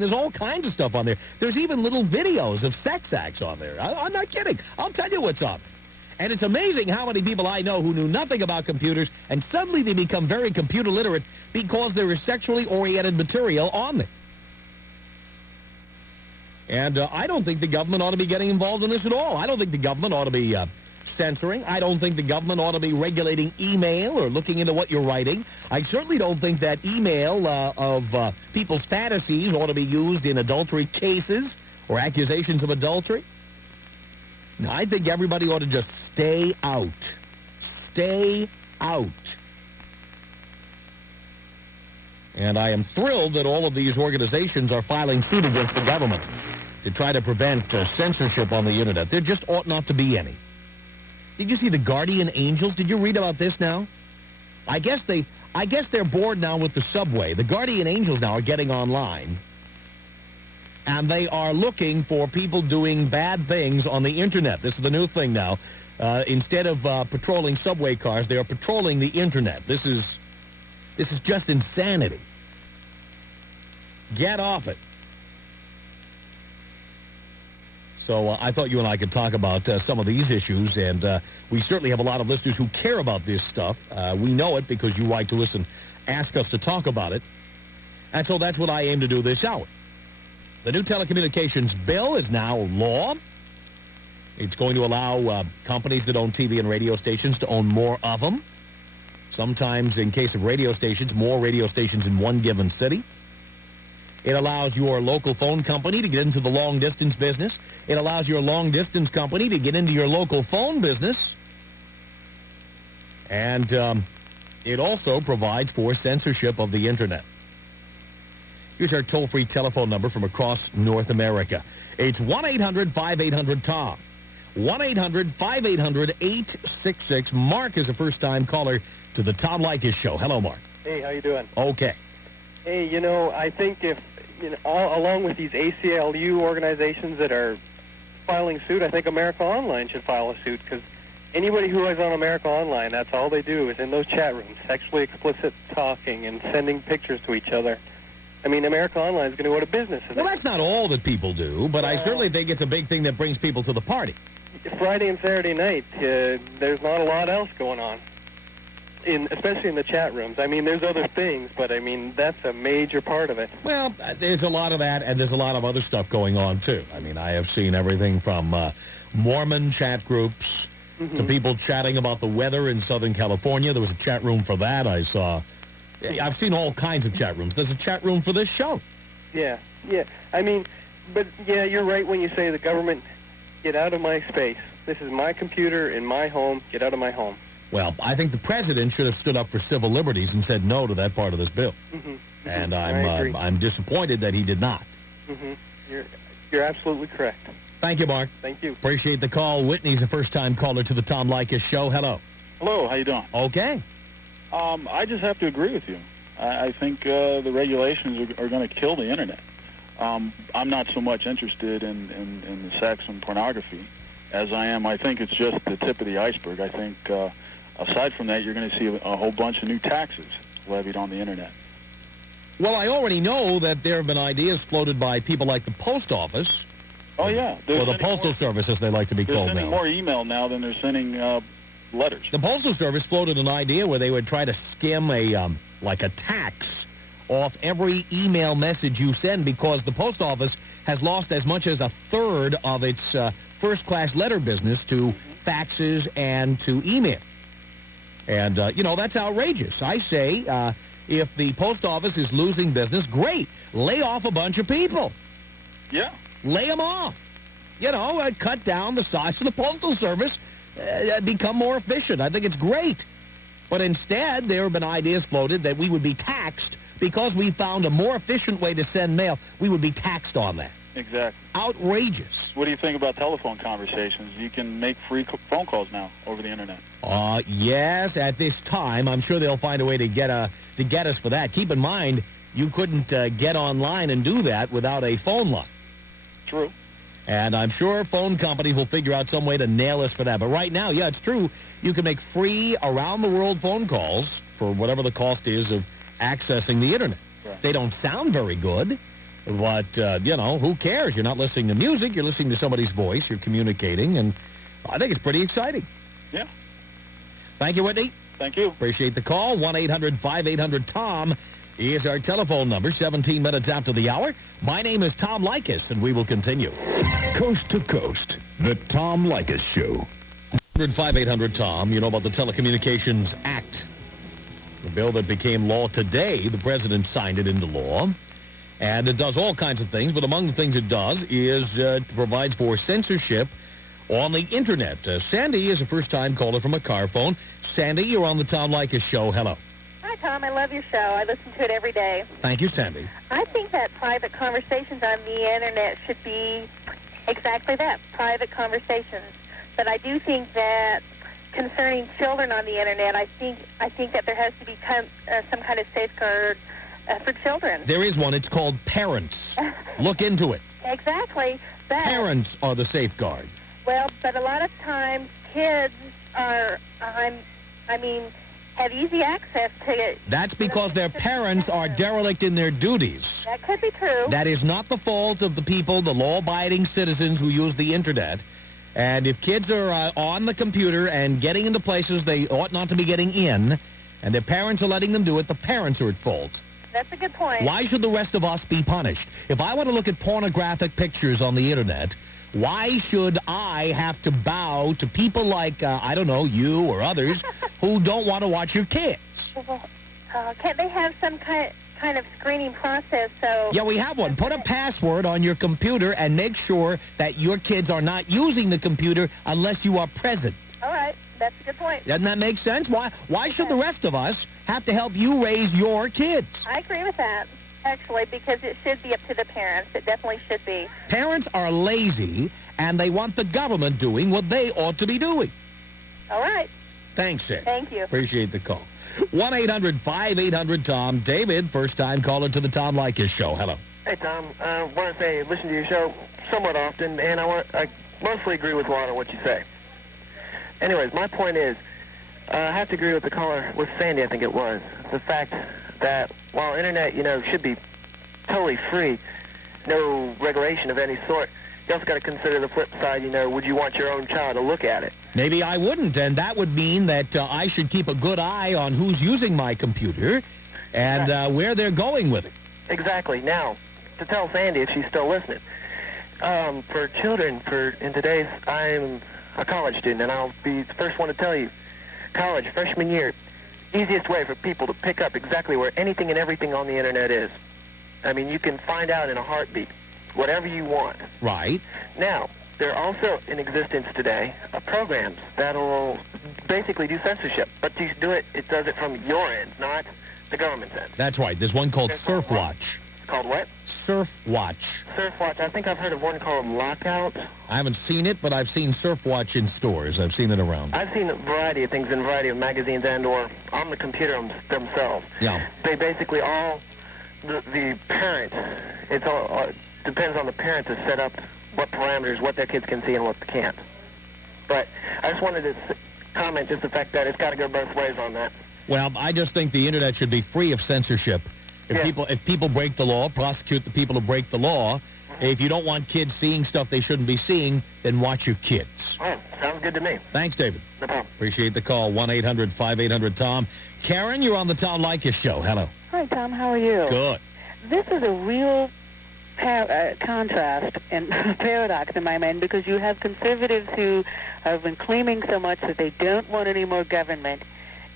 There's all kinds of stuff on there. There's even little videos of sex acts on there. I'm not kidding. I'll tell you what's up. And it's amazing how many people I know who knew nothing about computers, and suddenly they become very computer literate because there is sexually oriented material on there. And I don't think the government ought to be getting involved in this at all. I don't think the government ought to be censoring. I don't think the government ought to be regulating email or looking into what you're writing. I certainly don't think that email of people's fantasies ought to be used in adultery cases or accusations of adultery. No, I think everybody ought to just stay out. Stay out. And I am thrilled that all of these organizations are filing suit against the government to try to prevent censorship on the Internet. There just ought not to be any. Did you see the Guardian Angels? Did you read about this now? I guess they're bored now with the subway. The Guardian Angels now are getting online, and they are looking for people doing bad things on the Internet. This is the new thing now. Instead of patrolling subway cars, they are patrolling the Internet. This is just insanity. Get off it. So I thought you and I could talk about some of these issues, and we certainly have a lot of listeners who care about this stuff. We know it because you write to us and ask us to talk about it. And so that's what I aim to do this hour. The new telecommunications bill is now law. It's going to allow companies that own TV and radio stations to own more of them. Sometimes, in case of radio stations, more radio stations in one given city. It allows your local phone company to get into the long-distance business. It allows your long-distance company to get into your local phone business. And it also provides for censorship of the Internet. Here's our toll-free telephone number from across North America. It's 1-800-5800-TOM. 1-800-5800-866. Mark is a first-time caller to the Tom Leykis Show. Hello, Mark. Hey, how you doing? Okay. Hey, I think if, along with these ACLU organizations that are filing suit, I think America Online should file a suit, because anybody who is on America Online, that's all they do is in those chat rooms, sexually explicit talking and sending pictures to each other. I mean, America Online is going to go out of business. Well, that's not all that people do, but I certainly think it's a big thing that brings people to the party. Friday and Saturday night, there's not a lot else going on, especially in the chat rooms. I mean, there's other things, but, I mean, that's a major part of it. Well, there's a lot of that, and there's a lot of other stuff going on, too. I mean, I have seen everything from Mormon chat groups to people chatting about the weather in Southern California. There was a chat room for that I saw. I've seen all kinds of chat rooms. There's a chat room for this show. Yeah. I mean, but, yeah, you're right when you say the government, get out of my space. This is my computer in my home. Get out of my home. Well, I think the president should have stood up for civil liberties and said no to that part of this bill. And I'm disappointed that he did not. You're absolutely correct. Thank you, Mark. Thank you. Appreciate the call. Whitney's a first-time caller to the Tom Leykis Show. Hello. Hello. How you doing? Okay. I just have to agree with you. I think the regulations are going to kill the Internet. I'm not so much interested in the sex and pornography as I am. I think it's just the tip of the iceberg. I think aside from that, you're going to see a whole bunch of new taxes levied on the Internet. Well, I already know that there have been ideas floated by people like the post office. Oh, yeah. Or the postal service, as they like to be called now. They're sending more email now than they're sending letters. The Postal Service floated an idea where they would try to skim a tax off every email message you send, because the post office has lost as much as a third of its first-class letter business to faxes and to email. And, that's outrageous. I say, if the post office is losing business, great. Lay off a bunch of people. Yeah. Lay them off. Cut down the size of the Postal Service, become more efficient. I think it's great. But instead, there have been ideas floated that we would be taxed because we found a more efficient way to send mail. We would be taxed on that. Exactly. Outrageous. What do you think about telephone conversations? You can make free phone calls now over the Internet. Yes, at this time. I'm sure they'll find a way to get us for that. Keep in mind, you couldn't get online and do that without a phone line. True. And I'm sure phone companies will figure out some way to nail us for that. But right now, yeah, it's true. You can make free around-the-world phone calls for whatever the cost is of accessing the Internet. Right. They don't sound very good, But, who cares? You're not listening to music. You're listening to somebody's voice. You're communicating, and I think it's pretty exciting. Yeah. Thank you, Whitney. Thank you. Appreciate the call. 1-800-5800-TOM is our telephone number, 17 minutes after the hour. My name is Tom Leykis, and we will continue. Coast to Coast, the Tom Leykis Show. 1-800-5800-TOM. You know about the Telecommunications Act, the bill that became law today. The president signed it into law, and it does all kinds of things, but among the things it does is it provides for censorship on the Internet. Sandy is a first-time caller from a car phone. Sandy, you're on the Tom Leykis Show. Hello. Hi, Tom. I love your show. I listen to it every day. Thank you, Sandy. I think that private conversations on the Internet should be exactly that, private conversations. But I do think that concerning children on the Internet, I think that there has to be some kind of safeguard for children. There is one. It's called parents. Look into it. Exactly. Parents are the safeguard. Well, but a lot of times kids are, have easy access to it. That's because their parents are derelict in their duties. That could be true. That is not the fault of the people, the law-abiding citizens who use the Internet. And if kids are on the computer and getting into places they ought not to be getting in, and their parents are letting them do it, the parents are at fault. That's a good point. Why should the rest of us be punished? If I want to look at pornographic pictures on the Internet, why should I have to bow to people like, you or others who don't want to watch your kids? Well, can't they have some kind of screening process? So yeah, we have one. Put a password on your computer and make sure that your kids are not using the computer unless you are present. All right. That's a good point. Doesn't that make sense? Why should the rest of us have to help you raise your kids? I agree with that, actually, because it should be up to the parents. It definitely should be. Parents are lazy, and they want the government doing what they ought to be doing. All right. Thanks, Ed. Thank you. Appreciate the call. 1-800-5800-TOM. David, first-time caller to the Tom Leykis Show. Hello. Hey, Tom. I want to say I listen to your show somewhat often, and I mostly agree with a lot of what you say. Anyways, my point is, I have to agree with the caller, with Sandy, I think it was, the fact that while Internet, should be totally free, no regulation of any sort, you also got to consider the flip side, would you want your own child to look at it? Maybe I wouldn't, and that would mean that I should keep a good eye on who's using my computer and where they're going with it. Exactly. Now, to tell Sandy, if she's still listening, for children, in today's, I'm a college student, and I'll be the first one to tell you, college, freshman year, easiest way for people to pick up exactly where anything and everything on the Internet is. I mean, you can find out in a heartbeat, whatever you want. Right. Now, there are also in existence today programs that'll basically do censorship, but to do it, it does it from your end, not the government's end. That's right. There's one called Surfwatch. Called what? Surfwatch. Surfwatch. I think I've heard of one called Lockout. I haven't seen it, but I've seen Surfwatch in stores. I've seen it around. I've seen a variety of things in a variety of magazines and or on the computer themselves. Yeah. They basically all, the parent, it's all depends on the parent to set up what parameters, what their kids can see and what they can't. But I just wanted to comment just the fact that it's got to go both ways on that. Well, I just think the Internet should be free of censorship. If people break the law, prosecute the people who break the law. If you don't want kids seeing stuff they shouldn't be seeing, then watch your kids. Oh, sounds good to me. Thanks, David. No problem. Appreciate the call. 1-800-5800-TOM. Karen, you're on the Tom Leykis Show. Hello. Hi, Tom. How are you? Good. This is a real contrast and paradox in my mind, because you have conservatives who have been claiming so much that they don't want any more government,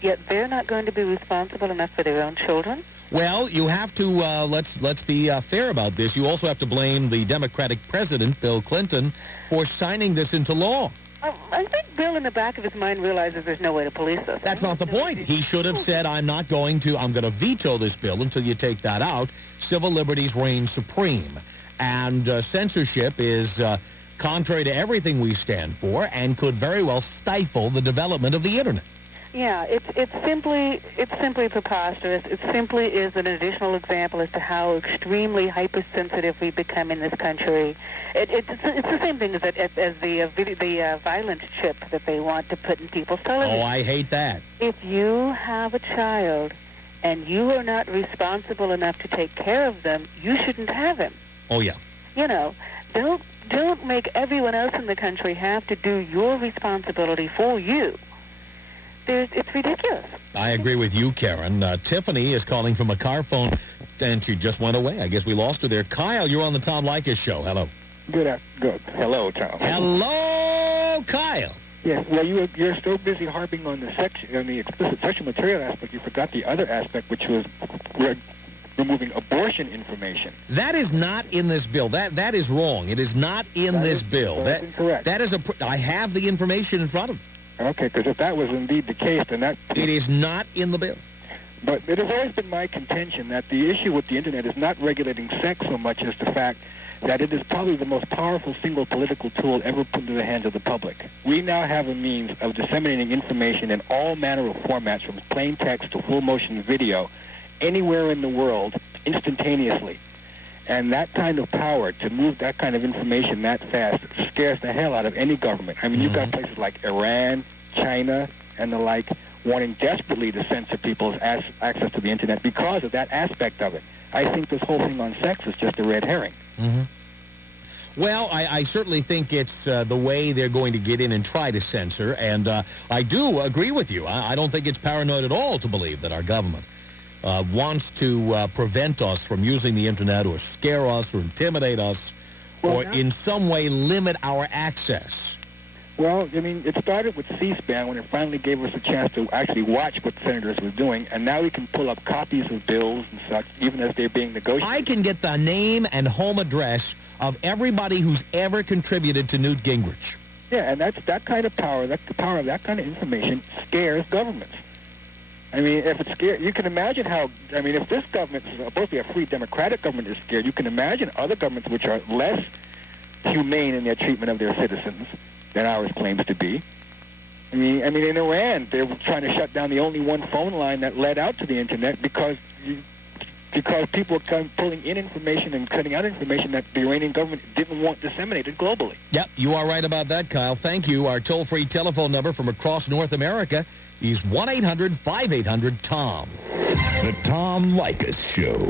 yet they're not going to be responsible enough for their own children. Well, you have to, let's be fair about this. You also have to blame the Democratic president, Bill Clinton, for signing this into law. I think Bill in the back of his mind realizes there's no way to police this. That's not the point. He should have said, I'm going to veto this bill until you take that out. Civil liberties reign supreme. And censorship is contrary to everything we stand for and could very well stifle the development of the Internet. Yeah, it's simply preposterous. It simply is an additional example as to how extremely hypersensitive we become in this country. It's the same thing as the violence chip that they want to put in people's television. Oh, I hate that. If you have a child and you are not responsible enough to take care of them, you shouldn't have them. Oh, yeah. You know, don't make everyone else in the country have to do your responsibility for you. It's ridiculous. I agree with you, Karen. Tiffany is calling from a car phone, and she just went away. I guess we lost her there. Kyle, you're on the Tom Leykis show. Hello. Good. Hello, Tom. Hello, Kyle. Yes. Well, you're so busy harping on the explicit sexual material aspect, you forgot the other aspect, which was removing abortion information. That is not in this bill. That is wrong. It is not in this bill. That's incorrect. That is I have the information in front of me. Okay, because if that was indeed the case, then that... It is not in the bill. But it has always been my contention that the issue with the Internet is not regulating sex so much as the fact that it is probably the most powerful single political tool ever put into the hands of the public. We now have a means of disseminating information in all manner of formats, from plain text to full-motion video, anywhere in the world, instantaneously. And that kind of power to move that kind of information that fast scares the hell out of any government. I mean, you've got places like Iran, China, and the like wanting desperately to censor people's access to the Internet because of that aspect of it. I think this whole thing on sex is just a red herring. Mm-hmm. Well, I certainly think it's the way they're going to get in and try to censor, and I do agree with you. I don't think it's paranoid at all to believe that our government wants to prevent us from using the Internet or scare us or intimidate us or in some way limit our access. Well, I mean, it started with C-SPAN when it finally gave us a chance to actually watch what senators were doing, and now we can pull up copies of bills and such, even as they're being negotiated. I can get the name and home address of everybody who's ever contributed to Newt Gingrich. Yeah, and that kind of power, the power of that kind of information scares governments. I mean, if it's scared, you can imagine how, I mean, if this government is supposed to be a free democratic government is scared, you can imagine other governments which are less humane in their treatment of their citizens than ours claims to be. I mean, in Iran, they were trying to shut down the only one phone line that led out to the Internet because people were pulling in information and cutting out information that the Iranian government didn't want disseminated globally. Yep, you are right about that, Kyle. Thank you. Our toll-free telephone number from across North America is 1-800-5800-TOM. The Tom Leykis Show.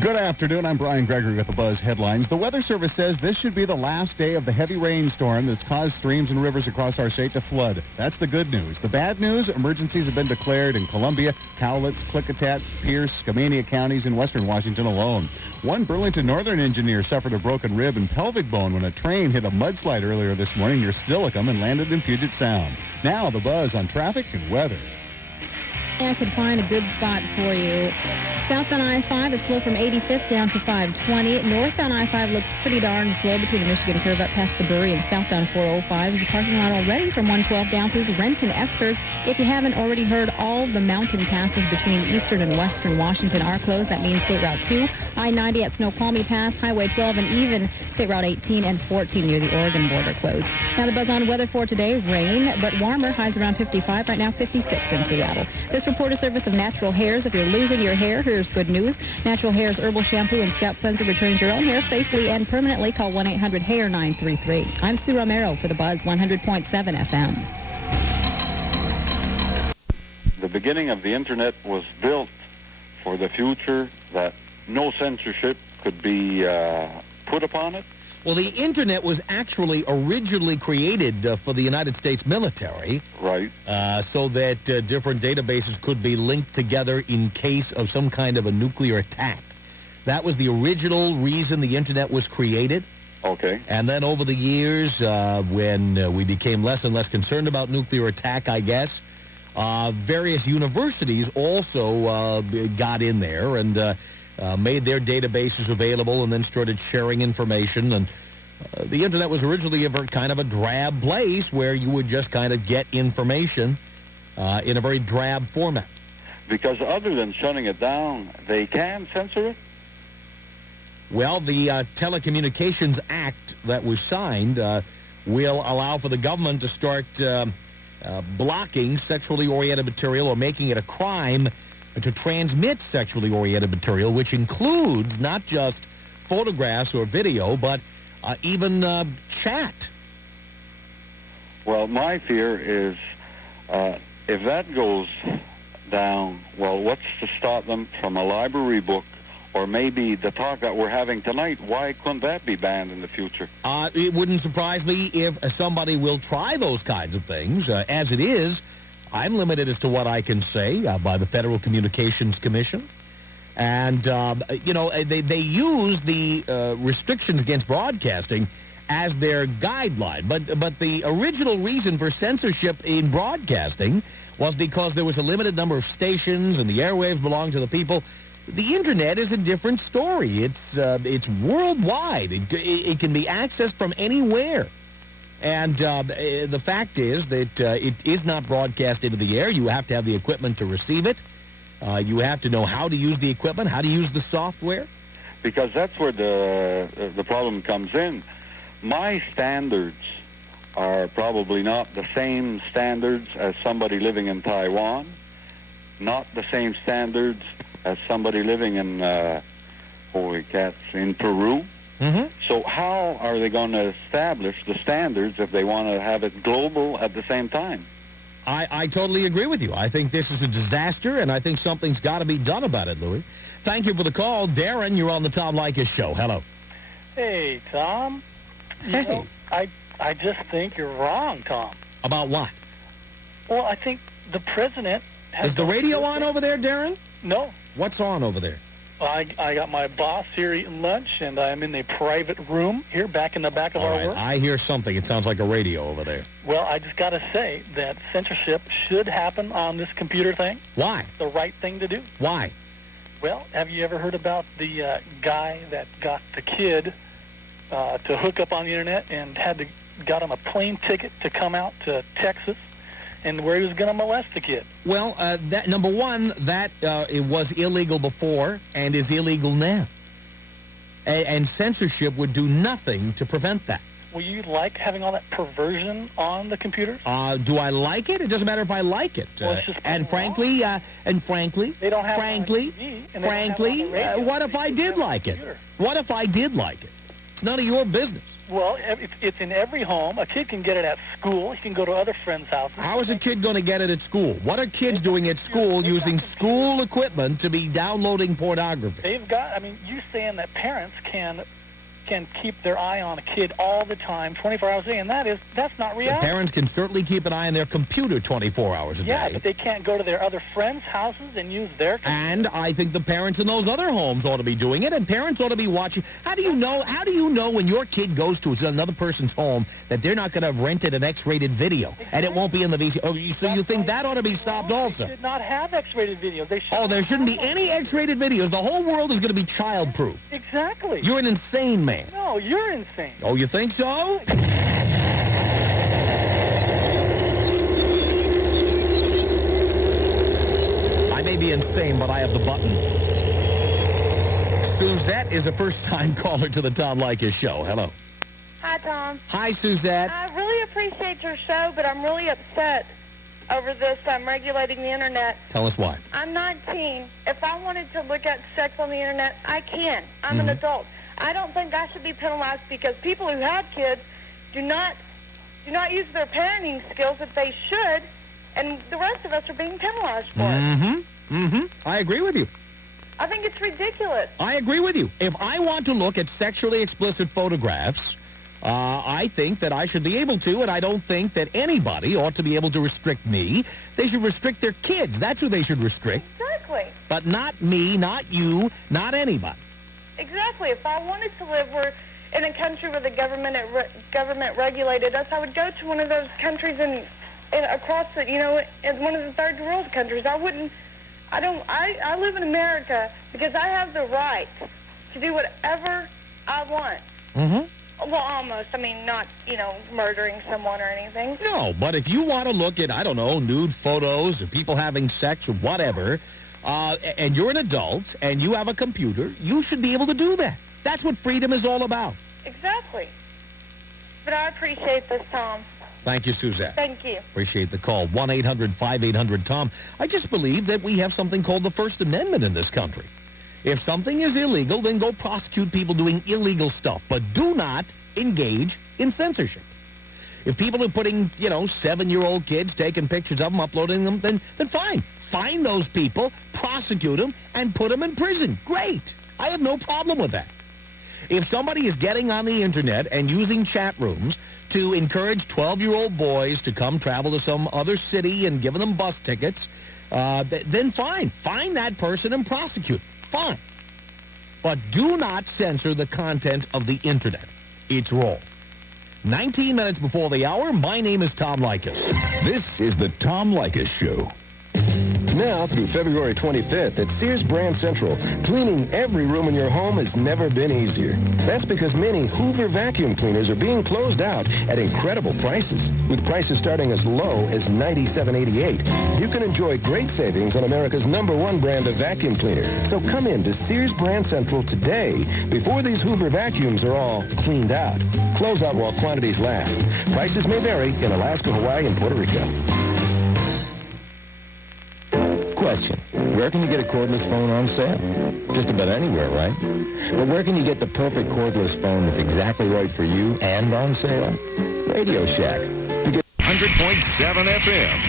Good afternoon. I'm Brian Gregory with the Buzz headlines. The Weather Service says this should be the last day of the heavy rainstorm that's caused streams and rivers across our state to flood. That's the good news. The bad news, emergencies have been declared in Columbia, Cowlitz, Klickitat, Pierce, Skamania counties in western Washington alone. One Burlington Northern engineer suffered a broken rib and pelvic bone when a train hit a mudslide earlier this morning near Steilacoom and landed in Puget Sound. Now the Buzz on traffic and weather. I could find a good spot for you. Southbound I-5 is slow from 85th down to 520. Northbound I-5 looks pretty darn slow between the Michigan curve up past the Bury and southbound 405. There's a parking lot already from 112 down through the Renton Esters. If you haven't already heard, all the mountain passes between eastern and western Washington are closed. That means State Route 2, I-90 at Snoqualmie Pass, Highway 12, and even State Route 18 and 14 near the Oregon border closed. Now the Buzz on weather for today, rain, but warmer, highs around 55, right now 56 in Seattle. This report is service of Natural Hairs. If you're losing your hair, here's good news. Natural Hairs Herbal Shampoo and Scalp Cleanser returns your own hair safely and permanently. Call 1-800-HAIR-933. I'm Sue Romero for the Buzz 100.7 FM. The beginning of the Internet was built for the future, that no censorship could be put upon it. Well, the Internet was actually originally created for the United States military. Right. So that different databases could be linked together in case of some kind of a nuclear attack. That was the original reason the Internet was created. Okay. And then over the years, when we became less and less concerned about nuclear attack, I guess, various universities also got in there and made their databases available and then started sharing information. And the Internet was originally kind of a drab place where you would just kind of get information in a very drab format. Because other than shutting it down, they can censor it? Well, the Telecommunications Act that was signed will allow for the government to start blocking sexually oriented material or making it a crime to transmit sexually oriented material, which includes not just photographs or video, but even chat. Well, my fear is if that goes down. Well, what's to stop them from a library book, or maybe the talk that we're having tonight? Why couldn't that be banned in the future? It wouldn't surprise me if somebody will try those kinds of things. As it is, I'm limited as to what I can say by the Federal Communications Commission. And, they use the restrictions against broadcasting as their guideline. But the original reason for censorship in broadcasting was because there was a limited number of stations and the airwaves belonged to the people. The Internet is a different story. It's worldwide. It can be accessed from anywhere. And the fact is that it is not broadcast into the air. You have to have the equipment to receive it. You have to know how to use the equipment, how to use the software. Because that's where the problem comes in. My standards are probably not the same standards as somebody living in Taiwan, not the same standards as somebody living in, in Peru. Mm-hmm. So how are they going to establish the standards if they want to have it global at the same time? I totally agree with you. I think this is a disaster, and I think something's got to be done about it, Louis. Thank you for the call. Darren, you're on the Tom Leykis Show. Hello. Hey, Tom. Hey. You know, I just think you're wrong, Tom. About what? Well, I think the president has... Is the radio on over there, Darren? No. What's on over there? I got my boss here eating lunch, and I'm in a private room here back in the back of All our right, work. I hear something. It sounds like a radio over there. Well, I just got to say that censorship should happen on this computer thing. Why? The right thing to do. Why? Well, have you ever heard about the guy that got the kid to hook up on the Internet and got him a plane ticket to come out to Texas, and where he was going to molest the kid? Well, that number one, that it was illegal before and is illegal now. And censorship would do nothing to prevent that. Will you like having all that perversion on the computers? Do I like it? It doesn't matter if I like it. Well, it's just and frankly, they don't have frankly, it on TV, and they don't have it on the radio. what if I did like it? What if I did like it? It's none of your business. Well, it's in every home. A kid can get it at school. He can go to other friends' houses. How is a kid going to get it at school? What are kids doing at school using school equipment to be downloading pornography? They've got, you saying that parents can keep their eye on a kid all the time, 24 hours a day, and that's not reality. The parents can certainly keep an eye on their computer 24 hours a day. Yeah, but they can't go to their other friends' houses and use their computer. And I think the parents in those other homes ought to be doing it, and parents ought to be watching. How do you know when your kid goes to another person's home that they're not going to have rented an X-rated video, and it won't be in the VCR? Oh, so you think that ought to be stopped also? They should not have X-rated videos. They should there shouldn't be any X-rated videos. The whole world is going to be child-proof. Exactly. You're an insane man. No, you're insane. Oh, you think so? I may be insane, but I have the button. Suzette is a first-time caller to the Tom Leykis Show. Hello. Hi, Tom. Hi, Suzette. I really appreciate your show, but I'm really upset over this regulating the Internet. Tell us why. I'm 19. If I wanted to look at sex on the Internet, I can. I'm an adult. I don't think I should be penalized because people who have kids do not use their parenting skills that they should, and the rest of us are being penalized for it. I agree with you. I think it's ridiculous. I agree with you. If I want to look at sexually explicit photographs, I think that I should be able to, and I don't think that anybody ought to be able to restrict me. They should restrict their kids. That's who they should restrict. Exactly. But not me, not you, not anybody. Exactly. If I wanted to live in a country where the government regulated us, I would go to one of those countries across the, in one of the third world countries. I live in America because I have the right to do whatever I want. Mm-hmm. Well, almost. Not, murdering someone or anything. No, but if you want to look at, nude photos of people having sex or whatever, and you're an adult and you have a computer, you should be able to do that. That's what freedom is all about. Exactly. But I appreciate this, Tom. Thank you, Suzette. Thank you. Appreciate the call. 1-800-5800-TOM. I just believe that we have something called the First Amendment in this country. If something is illegal, then go prosecute people doing illegal stuff. But do not engage in censorship. If people are putting, 7-year-old kids, taking pictures of them, uploading them, then fine. Find those people, prosecute them, and put them in prison. Great. I have no problem with that. If somebody is getting on the Internet and using chat rooms to encourage 12-year-old boys to come travel to some other city and giving them bus tickets, then fine. Find that person and prosecute. Fine. But do not censor the content of the Internet. It's wrong. 19 minutes before the hour, my name is Tom Leykis. This is the Tom Leykis Show. Now through February 25th at Sears Brand Central, cleaning every room in your home has never been easier. That's because many Hoover vacuum cleaners are being closed out at incredible prices, with prices starting as low as $97.88. You can enjoy great savings on America's #1 brand of vacuum cleaner. So come in to Sears Brand Central today before these Hoover vacuums are all cleaned out. Close out while quantities last. Prices may vary in Alaska, Hawaii, and Puerto Rico. Question. Where can you get a cordless phone on sale? Just about anywhere, right? But where can you get the perfect cordless phone that's exactly right for you and on sale? Radio Shack. 100.7 FM.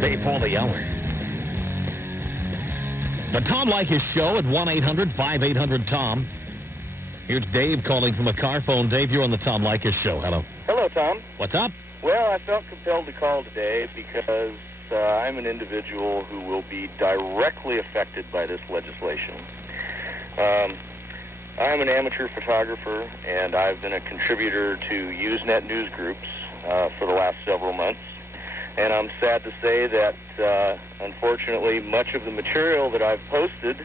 Before the hour. The Tom Leykis Show at 1-800-5800-TOM. Here's Dave calling from a car phone. Dave, you're on the Tom Leykis Show. Hello. Hello, Tom. What's up? Well, I felt compelled to call today because I'm an individual who will be directly affected by this legislation. I'm an amateur photographer, and I've been a contributor to Usenet news groups for the last several months. And I'm sad to say that, unfortunately, much of the material that I've posted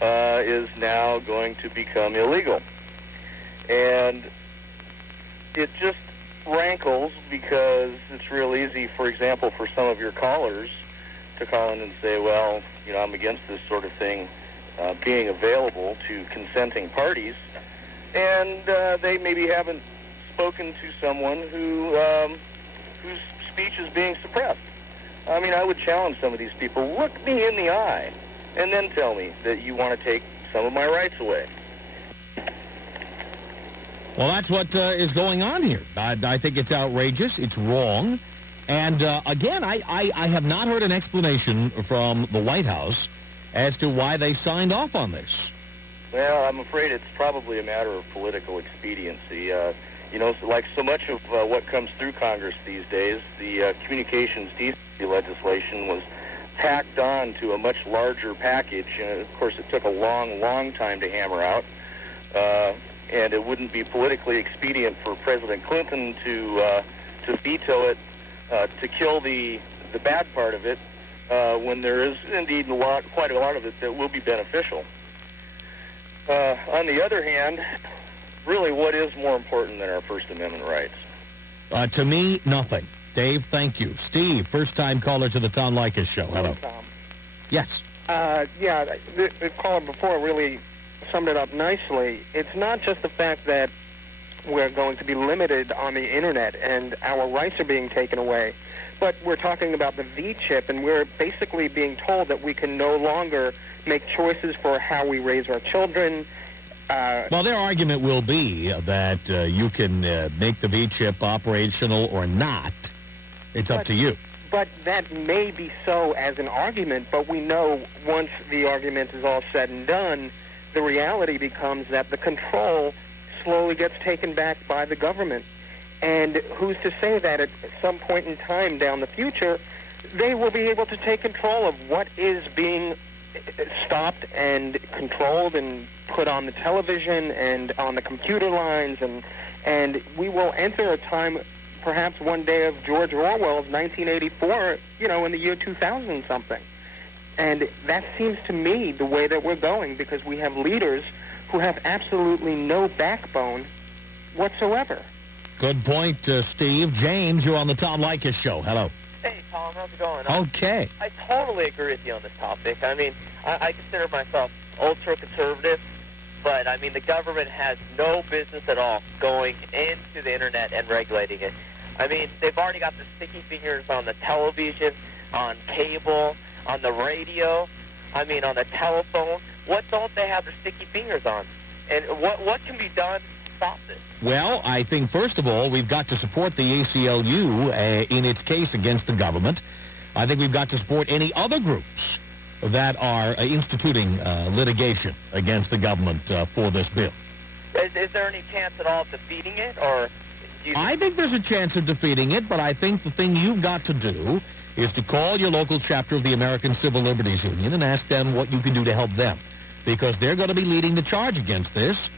is now going to become illegal. And it just rankles because it's real easy, for example, for some of your callers to call in and say, well, you know, I'm against this sort of thing being available to consenting parties. And they maybe haven't spoken to someone whose speech is being suppressed. I mean, I would challenge some of these people, look me in the eye, and then tell me that you want to take some of my rights away. Well, that's what is going on here. I think it's outrageous. It's wrong. And, again, I have not heard an explanation from the White House as to why they signed off on this. Well, I'm afraid it's probably a matter of political expediency. You know, like so much of what comes through Congress these days, the communications decency legislation was tacked on to a much larger package. And, of course, it took a long, long time to hammer out. And it wouldn't be politically expedient for President Clinton to veto it, to kill the bad part of it, when there is indeed quite a lot of it that will be beneficial. On the other hand, really, what is more important than our First Amendment rights? To me, nothing. Dave, thank you. Steve, first-time caller to the Tom Leykis Show. Hello. Tom. Yes. Yeah, the caller before really summed it up nicely. It's not just the fact that we're going to be limited on the Internet and our rights are being taken away, but we're talking about the V-chip, and we're basically being told that we can no longer make choices for how we raise our children. Well, their argument will be that you can make the V-chip operational or not. It's up to you. But that may be so as an argument, but we know once the argument is all said and done, the reality becomes that the control slowly gets taken back by the government. And who's to say that at some point in time down the future, they will be able to take control of what is being stopped and controlled and put on the television and on the computer lines, and we will enter a time, perhaps one day, of George Orwell's 1984, you know, in the year 2000 something. And that seems to me the way that we're going, because we have leaders who have absolutely no backbone whatsoever. Good point, Steve. James, you're on the Tom Leykis Show. Hello. Hey, Tom, how's it going? Okay. I totally agree with you on this topic. I mean, I consider myself ultra-conservative, but, I mean, the government has no business at all going into the Internet and regulating it. I mean, they've already got the sticky fingers on the television, on cable, on the radio. I mean, on the telephone. What don't they have their sticky fingers on? And what can be done to stop this? Well, I think, first of all, we've got to support the ACLU in its case against the government. I think we've got to support any other groups that are instituting litigation against the government for this bill. Is there any chance at all of defeating it, or... I think there's a chance of defeating it, but I think the thing you've got to do is to call your local chapter of the American Civil Liberties Union and ask them what you can do to help them, because they're going to be leading the charge against this.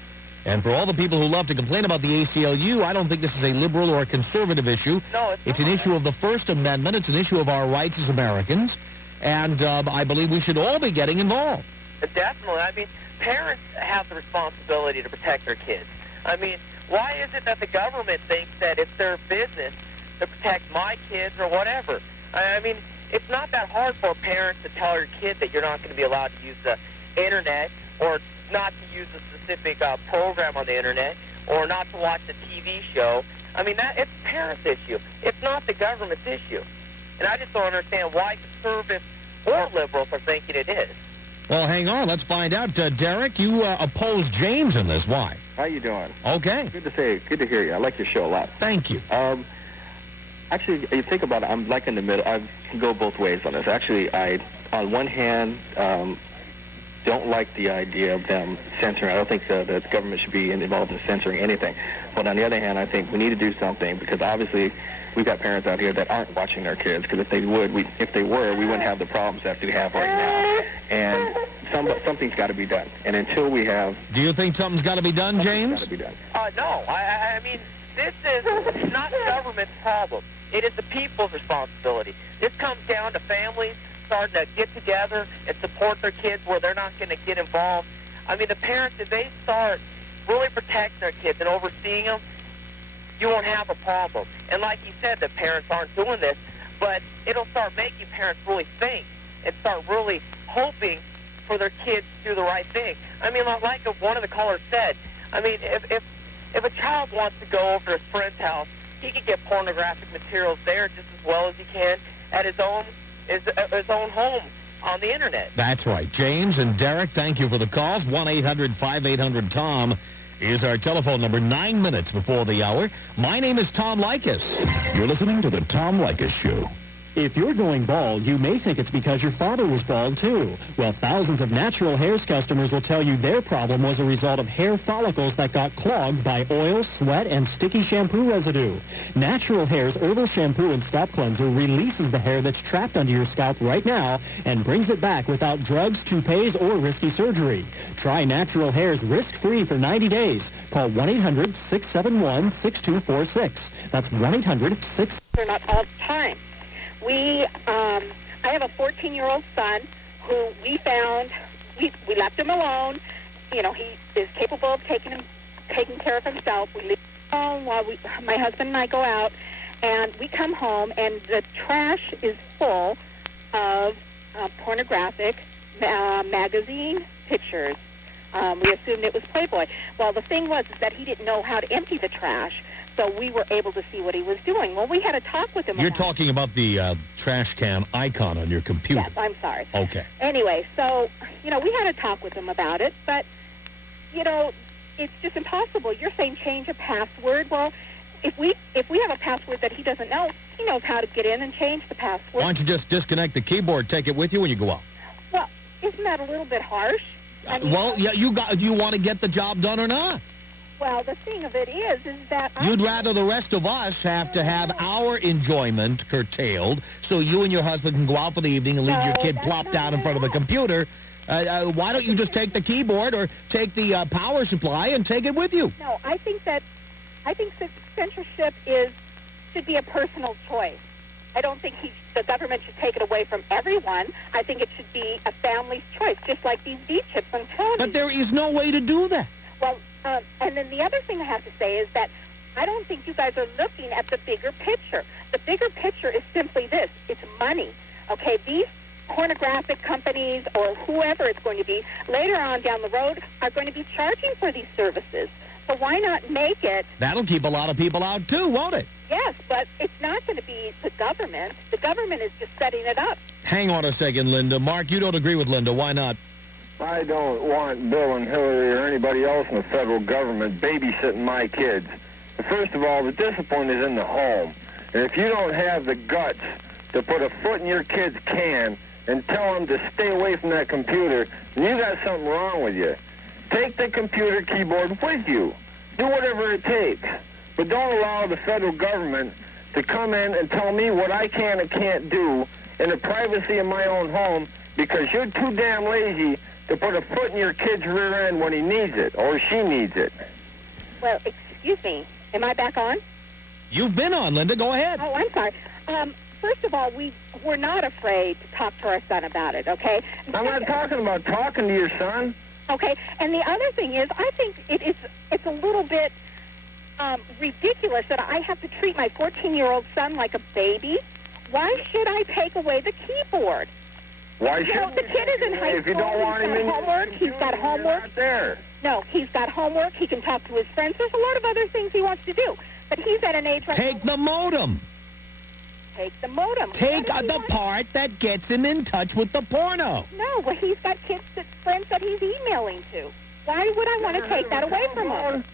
And for all the people who love to complain about the ACLU, I don't think this is a liberal or a conservative issue. No, it's an issue of the First Amendment. It's an issue of our rights as Americans. And I believe we should all be getting involved. Definitely. I mean, parents have the responsibility to protect their kids. I mean, why is it that the government thinks that it's their business to protect my kids or whatever? I mean, it's not that hard for a parent to tell your kid that you're not going to be allowed to use the Internet, or not to use a specific program on the Internet, or not to watch a TV show. I mean, it's a parent's issue. It's not the government's issue. And I just don't understand why conservatives or liberals are thinking it is. Well, hang on. Let's find out. Derek, you oppose James in this. Why? How you doing? Okay. Good to hear you. I like your show a lot. Thank you. Actually, you think about it, I'm like in the middle. I can go both ways on this. Actually, I, on one hand, don't like the idea of them censoring. I don't think the government should be involved in censoring anything. But on the other hand, I think we need to do something, because obviously we've got parents out here that aren't watching their kids, because if they were, we wouldn't have the problems that we have right now. And something's got to be done. And until we have... Do you think something's got to be done, James? Got to be done. No. I mean, this is not the government's problem. It is the people's responsibility. This comes down to families starting to get together and support their kids where they're not going to get involved. I mean, the parents, if they start really protecting their kids and overseeing them, you won't have a problem. And like you said, the parents aren't doing this, but it'll start making parents really think and start really hoping for their kids to do the right thing. I mean, like one of the callers said, I mean, if a child wants to go over to his friend's house, he can get pornographic materials there just as well as he can at his own home on the Internet. That's right. James and Derek, thank you for the calls. 1-800-5800-TOM is our telephone number, 9 minutes before the hour. My name is Tom Leykis. You're listening to The Tom Leykis Show. If you're going bald, you may think it's because your father was bald, too. Well, thousands of Natural Hairs customers will tell you their problem was a result of hair follicles that got clogged by oil, sweat, and sticky shampoo residue. Natural Hairs Herbal Shampoo and Scalp Cleanser releases the hair that's trapped under your scalp right now and brings it back without drugs, toupees, or risky surgery. Try Natural Hairs risk-free for 90 days. Call 1-800-671-6246. That's 1-800-6... They're not all the time. I have a 14-year-old son who we found, we left him alone. You know, he is capable of taking care of himself. We leave him alone while my husband and I go out, and we come home, and the trash is full of pornographic magazine pictures. We assumed it was Playboy. Well, the thing was is that he didn't know how to empty the trash. So we were able to see what he was doing. Well, we had a talk with him. You're talking about the trash can icon on your computer. Yes, I'm sorry. Okay. Anyway, so, we had a talk with him about it, but, it's just impossible. You're saying change a password. Well, if we have a password that he doesn't know, he knows how to get in and change the password. Why don't you just disconnect the keyboard, take it with you when you go out? Well, isn't that a little bit harsh? You want to get the job done or not? Well, the thing of it is that... You'd rather the rest of us have to have our enjoyment curtailed so you and your husband can go out for the evening and leave your kid plopped down in front of the computer. Why don't you just take the keyboard or take the power supply and take it with you? No, I think censorship should be a personal choice. I don't think the government should take it away from everyone. I think it should be a family's choice, just like these V-chips on television. But there is no way to do that. Well, and then the other thing I have to say is that I don't think you guys are looking at the bigger picture. The bigger picture is simply this. It's money. Okay, these pornographic companies or whoever it's going to be later on down the road are going to be charging for these services. So why not make it... That'll keep a lot of people out, too, won't it? Yes, but it's not going to be the government. The government is just setting it up. Hang on a second, Linda. Mark, you don't agree with Linda. Why not? I don't want Bill and Hillary or anybody else in the federal government babysitting my kids. First of all, the discipline is in the home. And if you don't have the guts to put a foot in your kid's can and tell them to stay away from that computer, then you got something wrong with you. Take the computer keyboard with you. Do whatever it takes. But don't allow the federal government to come in and tell me what I can and can't do in the privacy of my own home because you're too damn lazy to put a foot in your kid's rear end when he needs it or she needs it. Well, excuse me. Am I back on? You've been on, Linda. Go ahead. Oh, I'm sorry. First of all, we're not afraid to talk to our son about it, okay? I'm not talking about talking to your son. Okay, and the other thing is, I think it's a little bit ridiculous that I have to treat my 14-year-old son like a baby. Why should I take away the keyboard? Why should the kid is in high school. If you don't want him in homework, he's got homework. Not there. No, he's got homework. He can talk to his friends. There's a lot of other things he wants to do. But he's at an age right Take the modem. Take the modem. Take the part that gets him in touch with the porno. No, well, he's got friends that he's emailing to. Why would I want to take that away from him?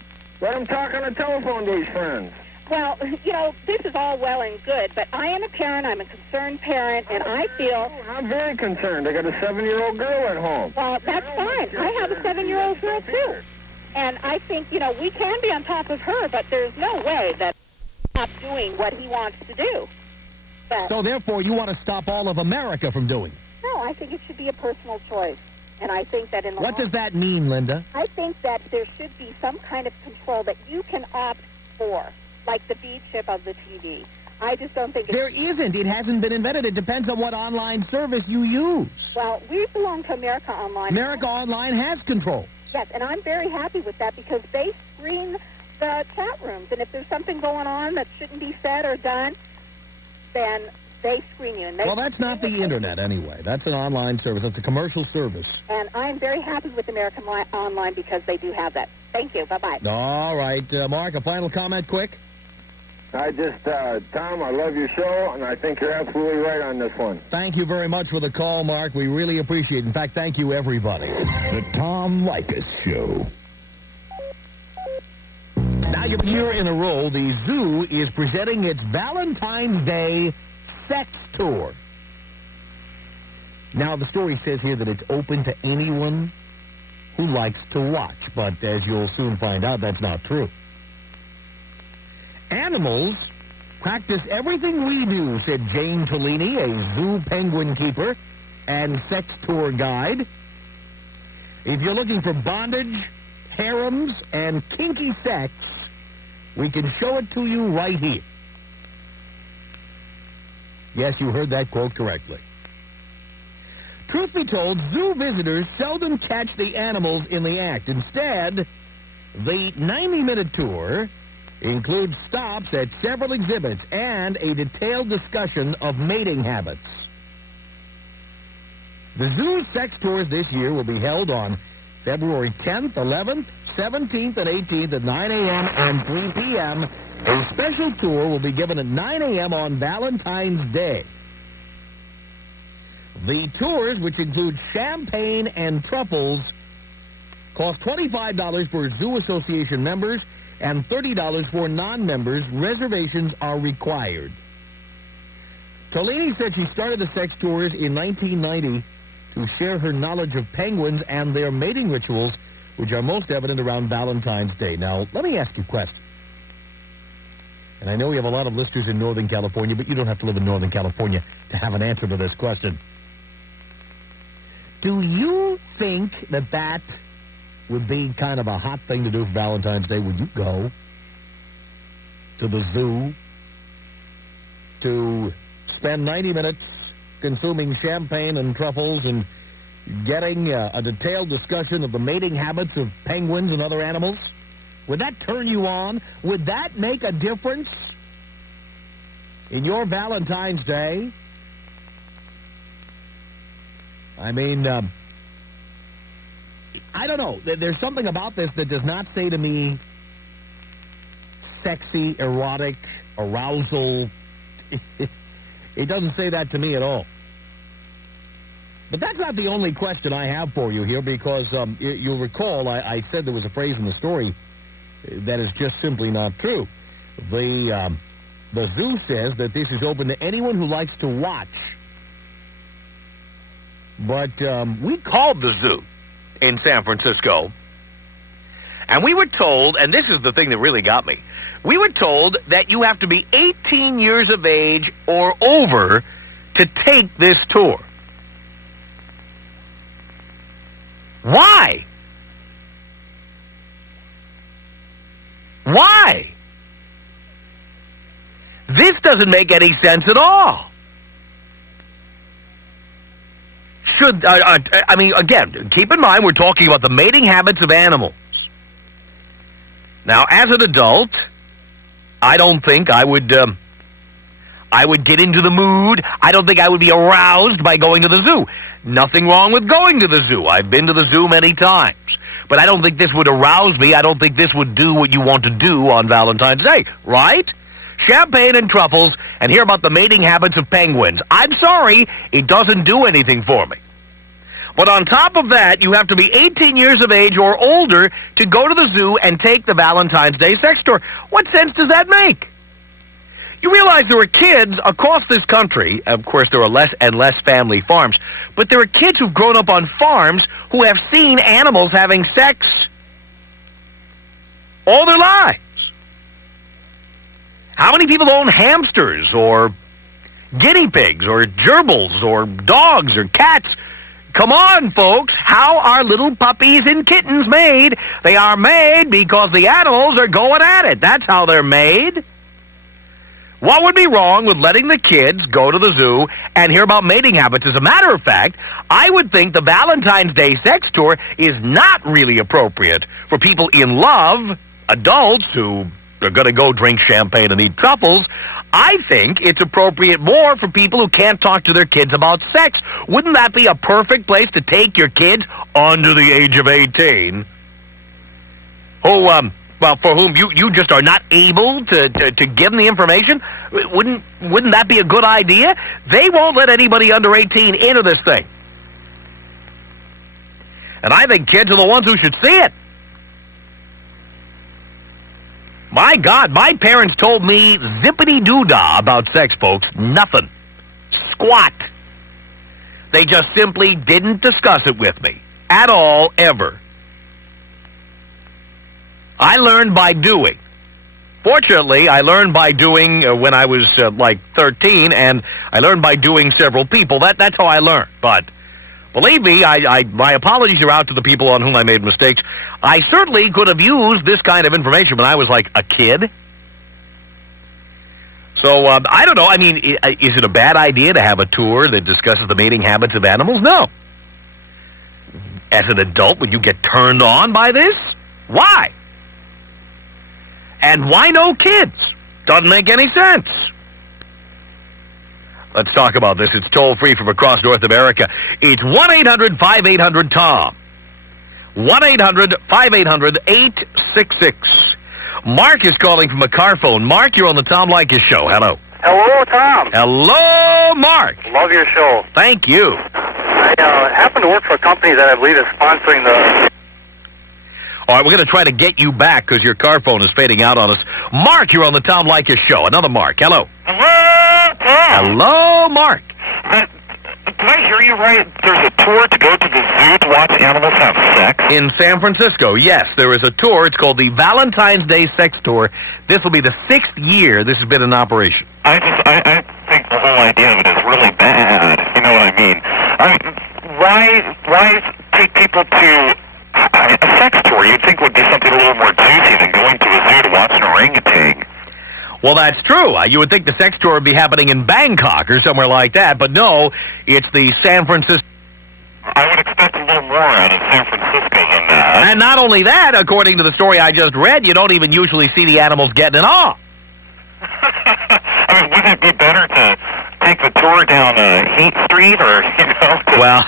Let him talk on the telephone to his friends. Well, you know, this is all well and good, but I am a parent. I'm a concerned parent, and I feel... I'm very concerned. I got a 7-year-old girl at home. Well, that's fine. I have a 7-year-old girl, too. And I think, you know, we can be on top of her, but there's no way that he's not doing what he wants to do. But, so, therefore, you want to stop all of America from doing it? No, I think it should be a personal choice. And I think that in the What does that mean, Linda? I think that there should be some kind of control that you can opt for, like the bead chip of the TV. I just don't think there isn't. It hasn't been invented. It depends on what online service you use. Well, we belong to America Online. America Online has control. Yes, and I'm very happy with that because they screen the chat rooms. And if there's something going on that shouldn't be said or done, then they screen you. And Well, that's not the Internet anyway. That's an online service. That's a commercial service. And I'm very happy with American Online because they do have that. Thank you. Bye-bye. All right. Mark, a final comment quick? I just, Tom, I love your show, and I think you're absolutely right on this one. Thank you very much for the call, Mark. We really appreciate it. In fact, thank you, everybody. The Tom Leykis Show. Now, year in a row, the zoo is presenting its Valentine's Day Sex Tour. Now, the story says here that it's open to anyone who likes to watch, but as you'll soon find out, that's not true. Animals practice everything we do, said Jane Tolini, a zoo penguin keeper and sex tour guide. If you're looking for bondage, harems, and kinky sex, we can show it to you right here. Yes, you heard that quote correctly. Truth be told, zoo visitors seldom catch the animals in the act. Instead, the 90-minute tour includes stops at several exhibits and a detailed discussion of mating habits. The zoo's sex tours this year will be held on February 10th, 11th, 17th, and 18th at 9 a.m. and 3 p.m. A special tour will be given at 9 a.m. on Valentine's Day. The tours, which include champagne and truffles, cost $25 for Zoo Association members and $30 for non-members. Reservations are required. Tolini said she started the sex tours in 1990 to share her knowledge of penguins and their mating rituals, which are most evident around Valentine's Day. Now, let me ask you a question. And I know we have a lot of listeners in Northern California, but you don't have to live in Northern California to have an answer to this question. Do you think that that would be kind of a hot thing to do for Valentine's Day? Would you go to the zoo to spend 90 minutes consuming champagne and truffles and getting a detailed discussion of the mating habits of penguins and other animals? Would that turn you on? Would that make a difference in your Valentine's Day? I mean, I don't know. There's something about this that does not say to me sexy, erotic, arousal. It doesn't say that to me at all. But that's not the only question I have for you here, because you'll recall I said there was a phrase in the story that is just simply not true. The zoo says that this is open to anyone who likes to watch. But we called the zoo in San Francisco, and we were told, and this is the thing that really got me, we were told that you have to be 18 years of age or over to take this tour. Why? Why? This doesn't make any sense at all. Should, I mean, again, keep in mind we're talking about the mating habits of animals. Now, as an adult, I don't think I would get into the mood. I don't think I would be aroused by going to the zoo. Nothing wrong with going to the zoo. I've been to the zoo many times. But I don't think this would arouse me. I don't think this would do what you want to do on Valentine's Day, right? Champagne and truffles, and hear about the mating habits of penguins. I'm sorry, it doesn't do anything for me. But on top of that, you have to be 18 years of age or older to go to the zoo and take the Valentine's Day sex tour. What sense does that make? You realize there are kids across this country, of course there are less and less family farms, but there are kids who've grown up on farms who have seen animals having sex all their lives. How many people own hamsters or guinea pigs or gerbils or dogs or cats? Come on, folks. How are little puppies and kittens made? They are made because the animals are going at it. That's how they're made. What would be wrong with letting the kids go to the zoo and hear about mating habits? As a matter of fact, I would think the Valentine's Day sex tour is not really appropriate for people in love, adults who are going to go drink champagne and eat truffles. I think it's appropriate more for people who can't talk to their kids about sex. Wouldn't that be a perfect place to take your kids under the age of 18? Who, well, for whom you just are not able to give them the information? Wouldn't that be a good idea? They won't let anybody under 18 into this thing. And I think kids are the ones who should see it. My God, my parents told me zippity-doo-dah about sex, folks. Nothing. Squat. They just simply didn't discuss it with me. At all, ever. I learned by doing. Fortunately, I learned by doing when I was like 13, and I learned by doing several people. That's how I learned. But believe me, my apologies are out to the people on whom I made mistakes. I certainly could have used this kind of information when I was like a kid. So, I don't know. I mean, is it a bad idea to have a tour that discusses the mating habits of animals? No. As an adult, would you get turned on by this? Why? And why no kids? Doesn't make any sense. Let's talk about this. It's toll-free from across North America. It's 1-800-5800-TOM. 1-800-5800-866. Mark is calling from a car phone. Mark, you're on the Tom Leykis Show. Hello. Hello, Tom. Hello, Mark. Love your show. Thank you. I happen to work for a company that I believe is sponsoring the... All right, we're going to try to get you back because your car phone is fading out on us. Mark, you're on the Tom Leykis Show. Another Mark. Hello. Hello, Tom. Hello, Mark. Did I hear you right? There's a tour to go to the zoo to watch animals have sex? In San Francisco, yes, there is a tour. It's called the Valentine's Day Sex Tour. This will be the 6th year this has been in operation. I think the whole idea of it is really bad. You know what I mean? Why take people to a sex tour? You'd think would be something a little more juicy than going to a zoo to watch an orangutan. Well, that's true. You would think the sex tour would be happening in Bangkok or somewhere like that, but no, it's the San Francisco. I would expect a little more out of San Francisco than that. And not only that, according to the story I just read, you don't even usually see the animals getting it off. I mean, wouldn't it be better to take the tour down Haight Street or, you know? Well,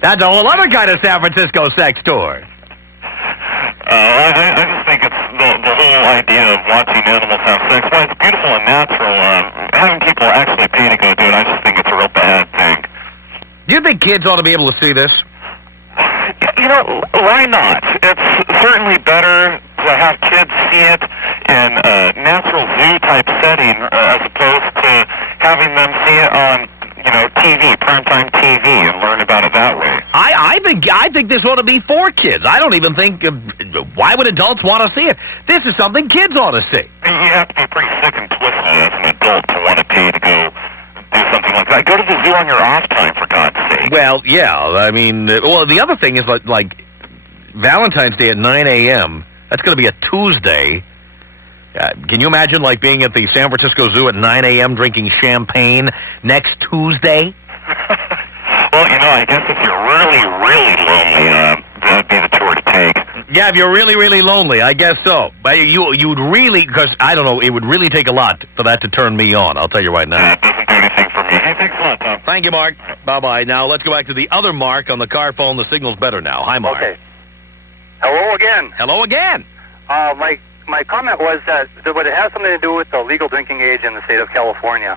that's a whole other kind of San Francisco sex tour. I just think it's the whole idea of watching animals have sex. Well, it's beautiful and natural. Having people actually pay to go do it, I just think it's a real bad thing. Do you think kids ought to be able to see this? You know, why not? It's certainly better to have kids see it in a natural zoo-type setting as opposed to having them see it on, TV, primetime TV, and learn about it that way. I think this ought to be for kids. I don't even think, why would adults want to see it? This is something kids ought to see. You have to be pretty sick and twisted as an adult to want to pay to go do something like that. Go to the zoo on your off time, for God's sake. Well, yeah, I mean, the other thing is like Valentine's Day at 9 a.m., that's going to be a Tuesday. Can you imagine, being at the San Francisco Zoo at 9 a.m. drinking champagne next Tuesday? Well, I guess if you're really, really lonely, that'd be the tour to take. Yeah, if you're really, really lonely, I guess so. But you'd really, because, I don't know, it would really take a lot for that to turn me on, I'll tell you right now. It doesn't do anything for me. Hey, thanks a lot, Tom. Thank you, Mark. Bye-bye. Now, let's go back to the other Mark on the car phone. The signal's better now. Hi, Mark. Okay. Hello again. Hello again. My comment was that would it have something to do with the legal drinking age in the state of California,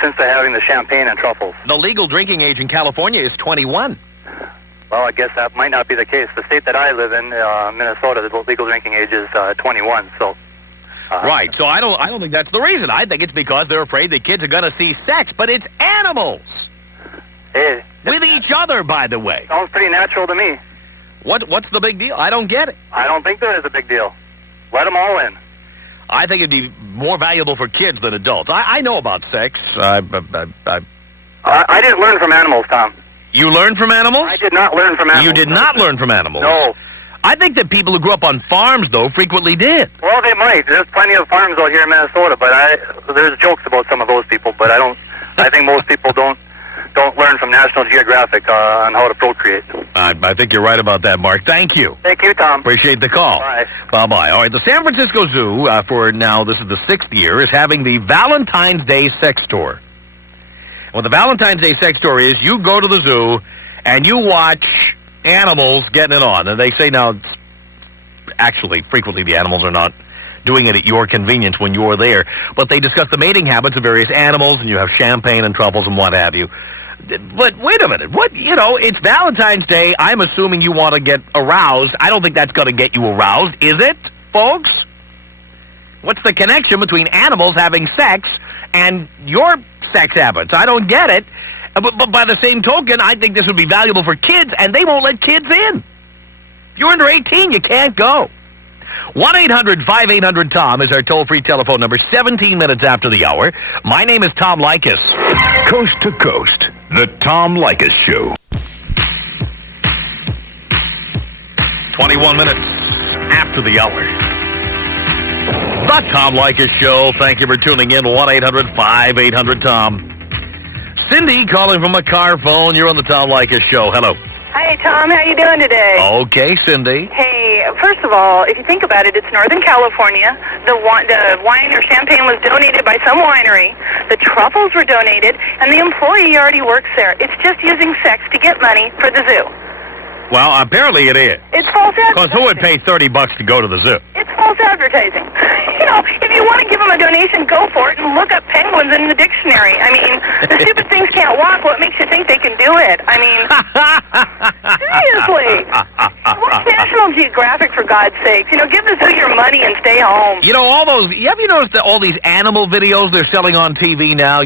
since they're having the champagne and truffles? The legal drinking age in California is 21. Well, I guess that might not be the case. The state that I live in, Minnesota, the legal drinking age is 21. So. Right. So I don't think that's the reason. I think it's because they're afraid that kids are going to see sex, but it's animals. Hey. With each other, by the way. Sounds pretty natural to me. What's the big deal? I don't get it. I don't think there is a big deal. Let them all in. I think it'd be more valuable for kids than adults. I know about sex. I didn't learn from animals, Tom. You learned from animals? I did not learn from animals. You did not learn from animals? No. I think that people who grew up on farms, though, frequently did. Well, they might. There's plenty of farms out here in Minnesota, but there's jokes about some of those people, but I think most people don't learn from National Geographic on how to procreate. I think you're right about that, Mark. Thank you. Thank you, Tom. Appreciate the call. Bye. Bye-bye. All right, the San Francisco Zoo, for now, this is the 6th year, is having the Valentine's Day Sex Tour. And what the Valentine's Day Sex Tour is, you go to the zoo and you watch animals getting it on. And they say now, actually, frequently the animals are not doing it at your convenience when you're there. But they discuss the mating habits of various animals, and you have champagne and truffles and what have you. But wait a minute. It's Valentine's Day. I'm assuming you want to get aroused. I don't think that's going to get you aroused, is it, folks? What's the connection between animals having sex and your sex habits? I don't get it. But by the same token, I think this would be valuable for kids, and they won't let kids in. If you're under 18, you can't go. 1-800-5800-TOM is our toll-free telephone number, 17 minutes after the hour. My name is Tom Leykis. Coast to Coast, the Tom Leykis Show. 21 minutes after the hour. The Tom Leykis Show. Thank you for tuning in. 1-800-5800-TOM. Cindy calling from a car phone. You're on the Tom Leykis Show. Hello. Hi, Tom. How you doing today? Okay, Cindy. Hey, first of all, if you think about it, it's Northern California. The wine or champagne was donated by some winery. The truffles were donated, and the employee already works there. It's just using sex to get money for the zoo. Well, apparently it is. It's false advertising. Because who would pay $30 to go to the zoo? It's false advertising. If you want to give them a donation, go for it and look up penguins in the dictionary. I mean, the stupid things can't walk. What makes you think they can do it? I mean, seriously. Watch National Geographic, for God's sake. Give the zoo your money and stay home. Have you noticed that all these animal videos they're selling on TV now?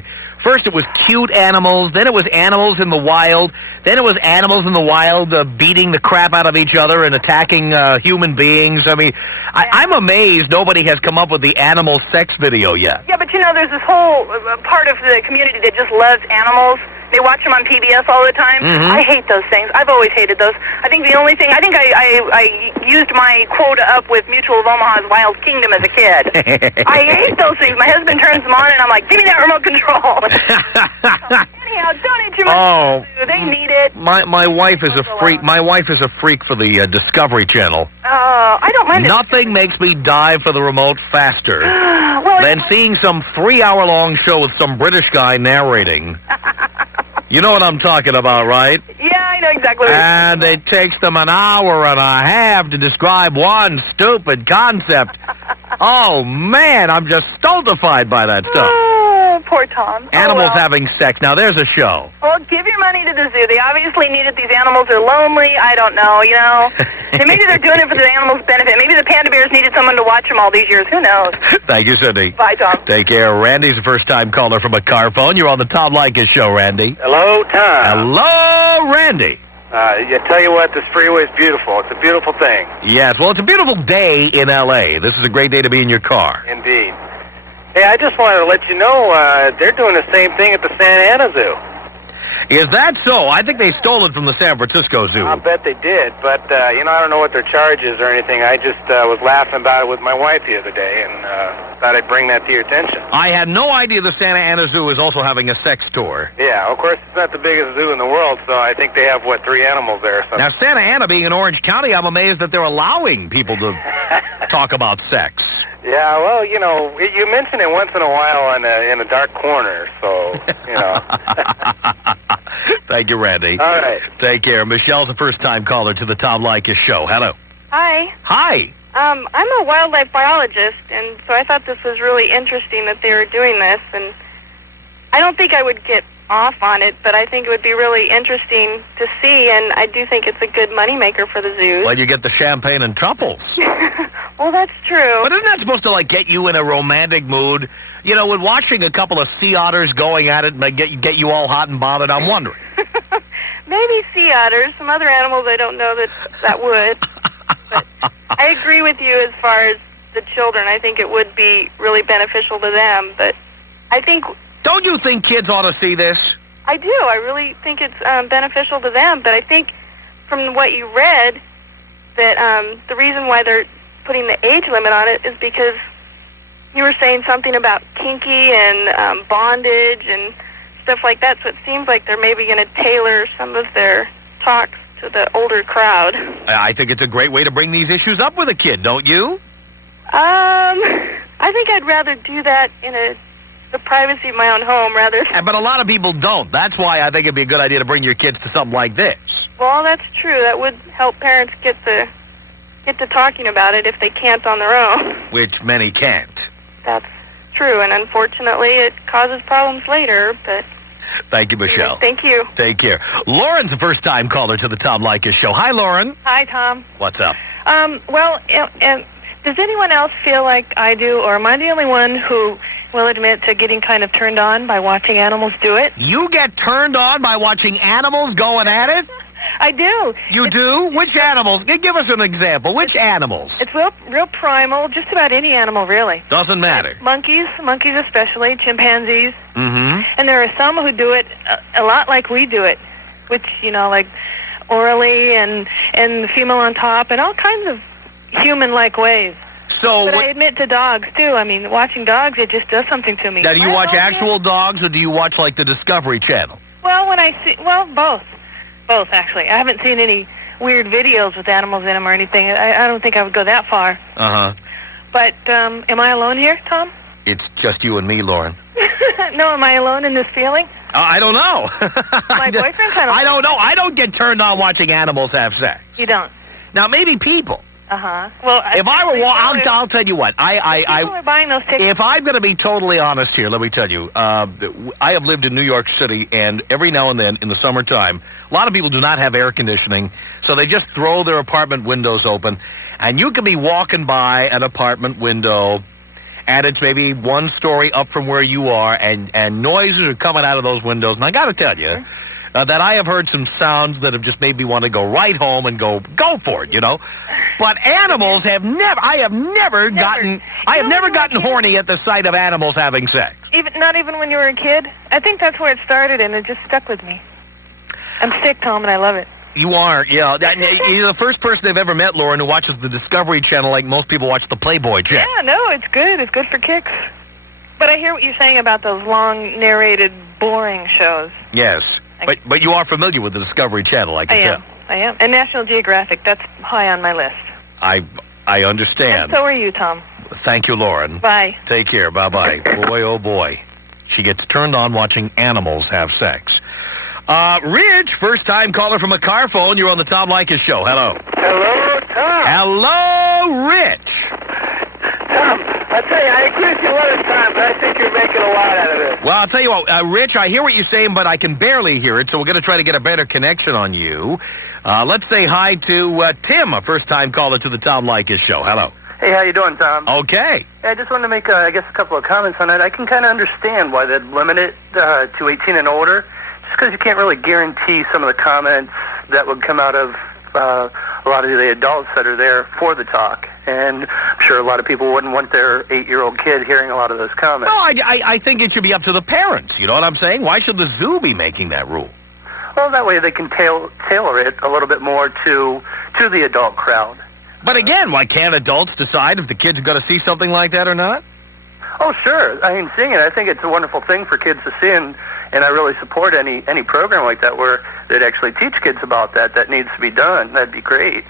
First it was cute animals, then it was animals in the wild, then it was animals in the wild beating the crap out of each other and attacking human beings. I mean, I'm amazed nobody has come up with the animal sex video yet. Yeah, but there's this whole part of the community that just loves animals. They watch them on PBS all the time. Mm-hmm. I hate those things. I've always hated those. I think I used my quota up with Mutual of Omaha's Wild Kingdom as a kid. I hate those things. My husband turns them on, and I'm like, give me that remote control. Anyhow, donate your money. They need it. My wife is a freak. My wife is a freak for the Discovery Channel. I don't mind it. Nothing makes me dive for the remote faster than seeing some 3-hour-long show with some British guy narrating. You know what I'm talking about, right? Yeah, I know exactly what you're And it takes them an hour and a half to describe one stupid concept. Oh, man, I'm just stultified by that stuff. Oh, poor Tom. Animals having sex. Now, there's a show. Well, give your money needed the zoo. They obviously needed these animals. They're lonely. I don't know, you know. And maybe they're doing it for the animals' benefit. Maybe the panda bears needed someone to watch them all these years. Who knows? Thank you, Cindy. Bye, Tom. Take care. Randy's a first-time caller from a car phone. You're on the Tom Leykis Show, Randy. Hello, Tom. Hello, Randy. I tell you what, this freeway is beautiful. It's a beautiful thing. Yes, well, it's a beautiful day in L.A. This is a great day to be in your car. Indeed. Hey, I just wanted to let you know they're doing the same thing at the Santa Ana Zoo. Is that so? I think they stole it from the San Francisco Zoo. I bet they did, but, I don't know what their charge is or anything. I just was laughing about it with my wife the other day and thought I'd bring that to your attention. I had no idea the Santa Ana Zoo is also having a sex tour. Yeah, of course, it's not the biggest zoo in the world, so I think they have, 3 animals there or something. Now, Santa Ana being in Orange County, I'm amazed that they're allowing people to talk about sex. Yeah, well, you mention it once in a while in a dark corner, so, Thank you, Randy. All right. Take care. Michelle's a first-time caller to the Tom Leykis Show. Hello. Hi. Hi. I'm a wildlife biologist, and so I thought this was really interesting that they were doing this. And I don't think I would get off on it, but I think it would be really interesting to see, and I do think it's a good moneymaker for the zoos. Well, you get the champagne and truffles. Well, that's true. But isn't that supposed to, get you in a romantic mood? With watching a couple of sea otters going at it and get you all hot and bothered, I'm wondering. Maybe sea otters. Some other animals I don't know that would. But I agree with you as far as the children. I think it would be really beneficial to them, but I think... Don't you think kids ought to see this? I do. I really think it's beneficial to them, but I think from what you read that the reason why they're putting the age limit on it is because you were saying something about kinky and bondage and stuff like that, so it seems like they're maybe going to tailor some of their talks to the older crowd. I think it's a great way to bring these issues up with a kid, don't you? I think I'd rather do that in the privacy of my own home rather. But a lot of people don't. That's why I think it'd be a good idea to bring your kids to something like this. Well, that's true. That would help parents get to talking about it if they can't on their own. Which many can't. That's true, and unfortunately it causes problems later, but... Thank you, Michelle. Thank you. Take care. Lauren's a first-time caller to the Tom Leykis Show. Hi, Lauren. Hi, Tom. What's up? Well, does anyone else feel like I do, or am I the only one who will admit to getting kind of turned on by watching animals do it? You get turned on by watching animals going at it? I do. You do? Which animals? Give us an example. Which animals? It's real primal, just about any animal, really. Doesn't matter. Monkeys especially, chimpanzees. Mm-hmm. And there are some who do it a lot like we do it, which, like orally and the female on top and all kinds of human-like ways. But I admit to dogs, too. I mean, watching dogs, it just does something to me. Now, do you watch actual dogs or do you watch, the Discovery Channel? Well, both. Both, actually. I haven't seen any weird videos with animals in them or anything. I don't think I would go that far. Uh-huh. But am I alone here, Tom? It's just you and me, Lauren. No, am I alone in this feeling? I don't know. My boyfriend kind of... I don't know. I don't get turned on watching animals have sex. You don't? Now, maybe people. Uh-huh. Well, if I were... I'll tell you what. People are buying those tickets. If I'm going to be totally honest here, let me tell you. I have lived in New York City, and every now and then in the summertime, a lot of people do not have air conditioning, so they just throw their apartment windows open, and you can be walking by an apartment window, and it's maybe one story up from where you are, and noises are coming out of those windows. And I got to tell you that I have heard some sounds that have just made me want to go right home and go for it, But animals have never. I have never gotten horny at the sight of animals having sex. Not even when you were a kid? I think that's where it started, and it just stuck with me. I'm sick, Tom, and I love it. You are, yeah. You're the first person I've ever met, Lauren, who watches the Discovery Channel like most people watch the Playboy Channel. Yeah, no, it's good. It's good for kicks. But I hear what you're saying about those long, narrated, boring shows. Yes, but you are familiar with the Discovery Channel, I can tell. I am. And National Geographic, that's high on my list. I understand. And so are you, Tom. Thank you, Lauren. Bye. Take care. Bye-bye. Boy, oh boy. She gets turned on watching animals have sex. Rich, first-time caller from a car phone. You're on the Tom Leykis Show. Hello. Hello, Tom. Hello, Rich. Tom, I tell you, I accused you a lot of times, but I think you're making a lot out of this. Well, I'll tell you what, Rich, I hear what you're saying, but I can barely hear it, so we're going to try to get a better connection on you. Let's say hi to Tim, a first-time caller to the Tom Leykis Show. Hello. Hey, how you doing, Tom? Okay. Yeah, I just wanted to make, I guess, a couple of comments on it. I can kind of understand why they'd limit it to 18 and older, just because you can't really guarantee some of the comments that would come out of a lot of the adults that are there for the talk. And I'm sure a lot of people wouldn't want their 8-year-old kid hearing a lot of those comments. Well, I think it should be up to the parents. You know what I'm saying? Why should the zoo be making that rule? Well, that way they can tailor it a little bit more to the adult crowd. But again, why can't adults decide if the kid's going to see something like that or not? Oh, sure. I mean, seeing it, I think it's a wonderful thing for kids to see, and I really support any program like that where they'd actually teach kids about that. That needs to be done. That'd be great.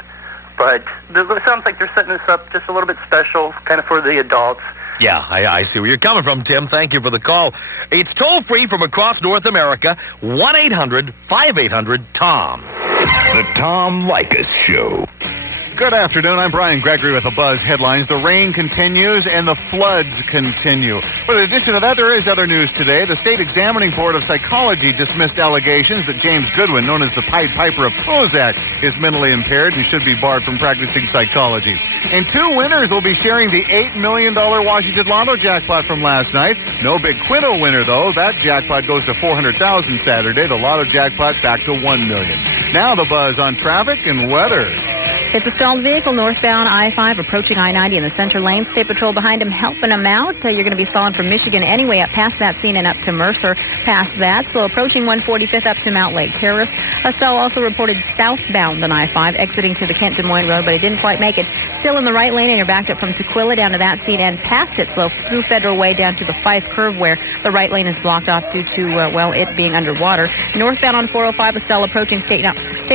But it sounds like they're setting this up just a little bit special, kind of for the adults. Yeah, I see where you're coming from, Tim. Thank you for the call. It's toll-free from across North America, 1-800-5800-TOM. The Tom Leykis Show. Good afternoon. I'm Brian Gregory with the Buzz headlines. The rain continues and the floods continue. But in addition to that, there is other news today. The State Examining Board of Psychology dismissed allegations that James Goodwin, known as the Pied Piper of Prozac, is mentally impaired and should be barred from practicing psychology. And two winners will be sharing the $8 million Washington Lotto jackpot from last night. No big Quinto winner, though. That jackpot goes to $400,000 Saturday. The Lotto jackpot back to $1 million. Now the Buzz on traffic and weather. It's a stalled vehicle northbound I-5 approaching I-90 in the center lane. State Patrol behind him helping him out. You're going to be stalling from Michigan anyway up past that scene and up to Mercer past that. So approaching 145th up to Mount Lake Terrace. A stall also reported southbound on I-5 exiting to the Kent-Des Moines Road, but it didn't quite make it. Still in the right lane and you're backed up from Tukwila down to that scene and past it. So through Federal Way down to the Fife Curve where the right lane is blocked off due to, it being underwater. Northbound on 405, a stall approaching State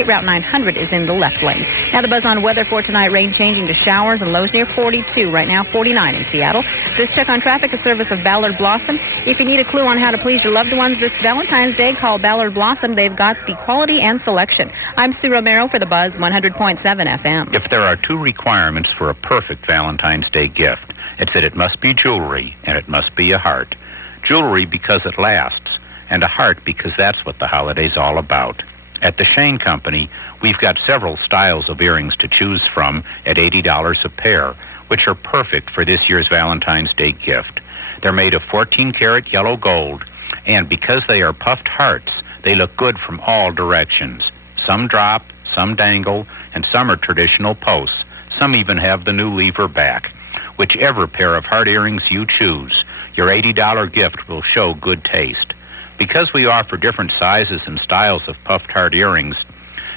Route 900 is in the left lane. Now the Buzz on weather for tonight, rain changing to showers and lows near 42. Right now, 49 in Seattle. This check on traffic, a service of Ballard Blossom. If you need a clue on how to please your loved ones this Valentine's Day, call Ballard Blossom. They've got the quality and selection. I'm Sue Romero for the Buzz 100.7 FM. If there are two requirements for a perfect Valentine's Day gift, it's that it must be jewelry and it must be a heart. Jewelry because it lasts, and a heart because that's what the holiday's all about. At the Shane Company, we've got several styles of earrings to choose from at $80 a pair, which are perfect for this year's Valentine's Day gift. They're made of 14-karat yellow gold, and because they are puffed hearts, they look good from all directions. Some drop, some dangle, and some are traditional posts. Some even have the new lever back. Whichever pair of heart earrings you choose, your $80 gift will show good taste. Because we offer different sizes and styles of puffed heart earrings,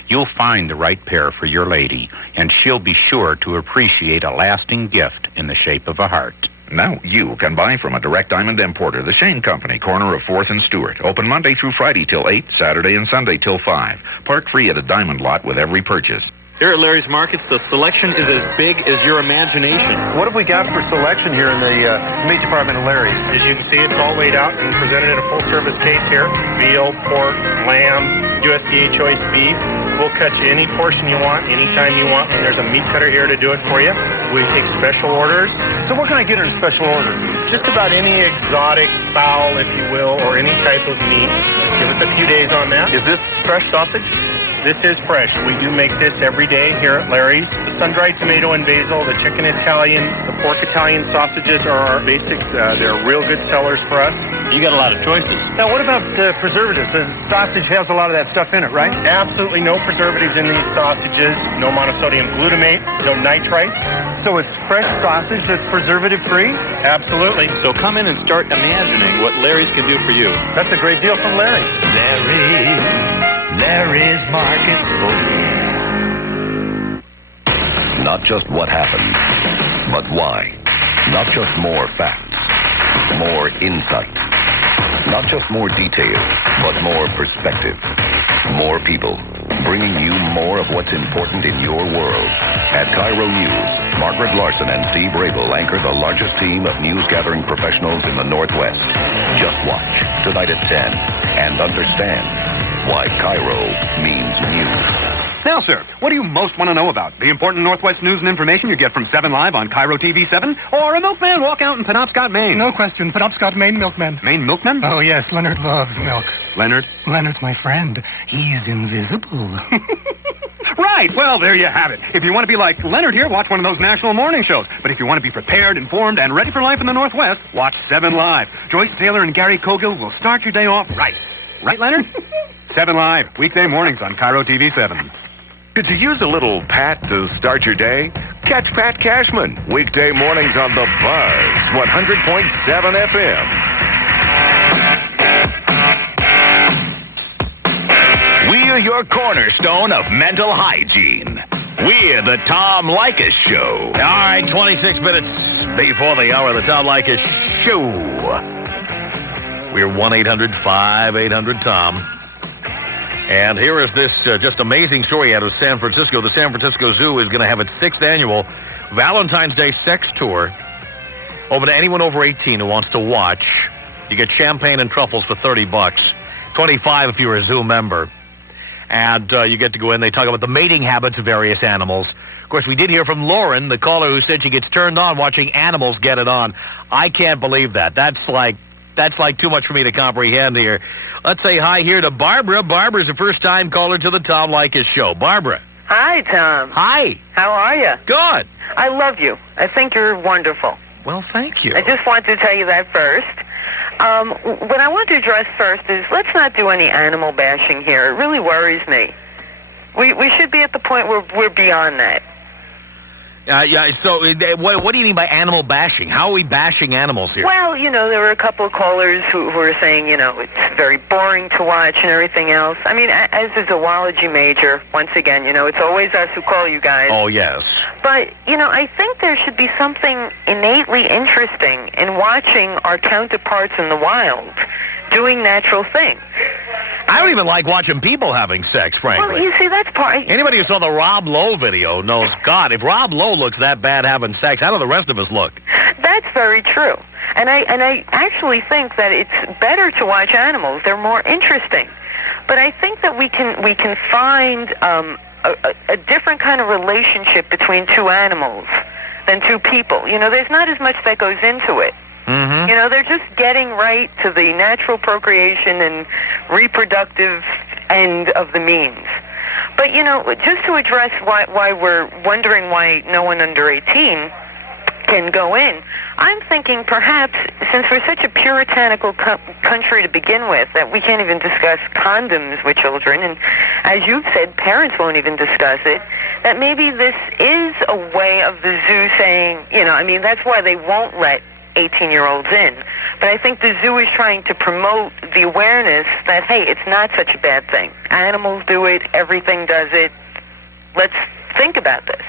you'll find the right pair for your lady, and she'll be sure to appreciate a lasting gift in the shape of a heart. Now you can buy from a direct diamond importer, the Shane Company, corner of 4th and Stewart. Open Monday through Friday till 8, Saturday and Sunday till 5. Park free at a diamond lot with every purchase. Here at Larry's Markets, the selection is as big as your imagination. What have we got for selection here in the meat department of Larry's? As you can see, it's all laid out and presented in a full-service case here. Veal, pork, lamb, USDA choice beef. We'll cut you any portion you want, anytime you want, and there's a meat cutter here to do it for you. We take special orders. So what can I get in a special order? Just about any exotic fowl, if you will, or any type of meat. Just give us a few days on that. Is this fresh sausage? This is fresh. We do make this every day here at Larry's. The sun-dried tomato and basil, the chicken Italian, the pork Italian sausages are our basics. They're real good sellers for us. You got a lot of choices. Now, what about preservatives? Sausage has a lot of that stuff in it, right? Absolutely no preservatives in these sausages. No monosodium glutamate, no nitrites. So it's fresh sausage that's preservative-free? Absolutely. So come in and start imagining what Larry's can do for you. That's a great deal from Larry's. Larry's Markets, oh yeah. Not just what happened, but why. Not just more facts, more insight. Not just more detail, but more perspective. More people, bringing you more of what's important in your world. At KIRO News, Margaret Larson and Steve Rabel anchor the largest team of news-gathering professionals in the Northwest. Just watch, tonight at 10, and understand why KIRO means news. Now, sir, what do you most want to know about? The important Northwest news and information you get from 7 Live on KIRO TV 7? Or a milkman walk out in Penobscot, Maine? No question. Penobscot, Maine milkman. Maine milkman? Oh, yes. Leonard loves milk. Leonard? Leonard's my friend. He's invisible. Right. Well, there you have it. If you want to be like Leonard here, watch one of those national morning shows. But if you want to be prepared, informed, and ready for life in the Northwest, watch 7 Live. Joyce Taylor and Gary Cogill will start your day off right. Right, Leonard? 7 Live, weekday mornings on KIRO TV 7. Could you use a little pat to start your day? Catch Pat Cashman, weekday mornings on The Buzz, 100.7 FM. We're your cornerstone of mental hygiene. We're the Tom Leykis Show. All right, 26 minutes before the hour of the Tom Leykis Show. We're 1-800-5800-TOM. And here is this just amazing story out of San Francisco. The San Francisco Zoo is going to have its 6th annual Valentine's Day sex tour. Open to anyone over 18 who wants to watch. You get champagne and truffles for $30. $25 if you're a zoo member. And you get to go in. They talk about the mating habits of various animals. Of course, we did hear from Lauren, the caller who said she gets turned on watching animals get it on. I can't believe that. That's like too much for me to comprehend here. Let's say hi here to Barbara. Barbara's a first-time caller to the Tom Leykis Show. Barbara. Hi, Tom. Hi. How are you? Good. I love you. I think you're wonderful. Well, thank you. I just want to tell you that first. What I want to address first is let's not do any animal bashing here. It really worries me. We should be at the point where we're beyond that. Yeah. So, what do you mean by animal bashing? How are we bashing animals here? Well, there were a couple of callers who were saying, it's very boring to watch and everything else. I mean, as a zoology major, once again, it's always us who call you guys. Oh, yes. But, I think there should be something innately interesting in watching our counterparts in the wild doing natural things. I don't even like watching people having sex, frankly. Well, you see, that's part... Anybody who saw the Rob Lowe video knows, God, if Rob Lowe looks that bad having sex, how do the rest of us look? That's very true. And I actually think that it's better to watch animals. They're more interesting. But I think that we can find a different kind of relationship between two animals than two people. There's not as much that goes into it. Mm-hmm. They're just getting right to the natural procreation and reproductive end of the means. But, just to address why we're wondering why no one under 18 can go in, I'm thinking perhaps since we're such a puritanical country to begin with that we can't even discuss condoms with children, and as you've said, parents won't even discuss it, that maybe this is a way of the zoo saying, that's why they won't let 18-year-olds in. But I think the zoo is trying to promote the awareness that, hey, it's not such a bad thing. Animals do it. Everything does it. Let's think about this.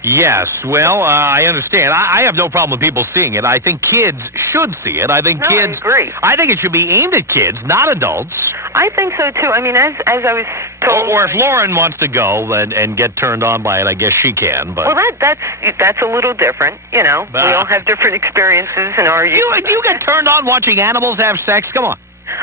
Yes, well, I understand. I have no problem with people seeing it. I think kids should see it. I think kids... I agree. I think it should be aimed at kids, not adults. I think so, too. I mean, as I was told... Or if Lauren wants to go and get turned on by it, I guess she can, but... Well, that's a little different, we all have different experiences and our... Do you get turned on watching animals have sex? Come on.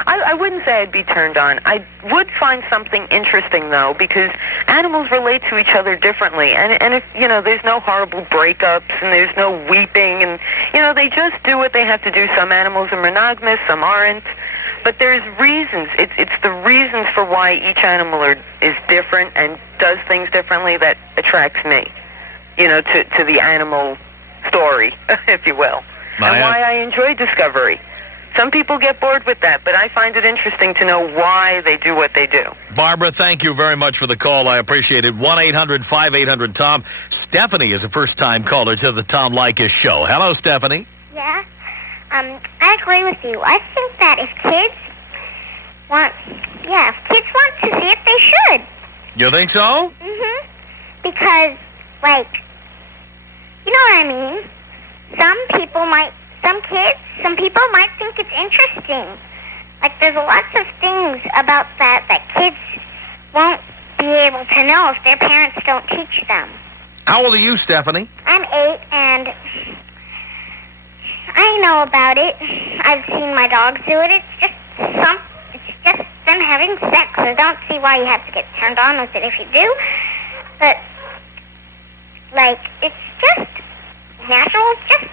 I wouldn't say I'd be turned on. I would find something interesting, though, because animals relate to each other differently. And if, there's no horrible breakups and there's no weeping and, they just do what they have to do. Some animals are monogamous, some aren't. But there's reasons. It's the reasons for why each animal is different and does things differently that attracts me, to the animal story, if you will. And why I enjoy Discovery. Some people get bored with that, but I find it interesting to know why they do what they do. Barbara, thank you very much for the call. I appreciate it. 1-800-5800-TOM. Stephanie is a first-time caller to the Tom Leykis Show. Hello, Stephanie. Yeah. I agree with you. I think that if kids want to see it, they should. You think so? Mm-hmm. Because, you know what I mean? Some people might think it's interesting. There's lots of things about that kids won't be able to know if their parents don't teach them. How old are you, Stephanie? I'm 8, and I know about it. I've seen my dogs do it. It's just them having sex. I don't see why you have to get turned on with it if you do. But, like, it's just natural. It's just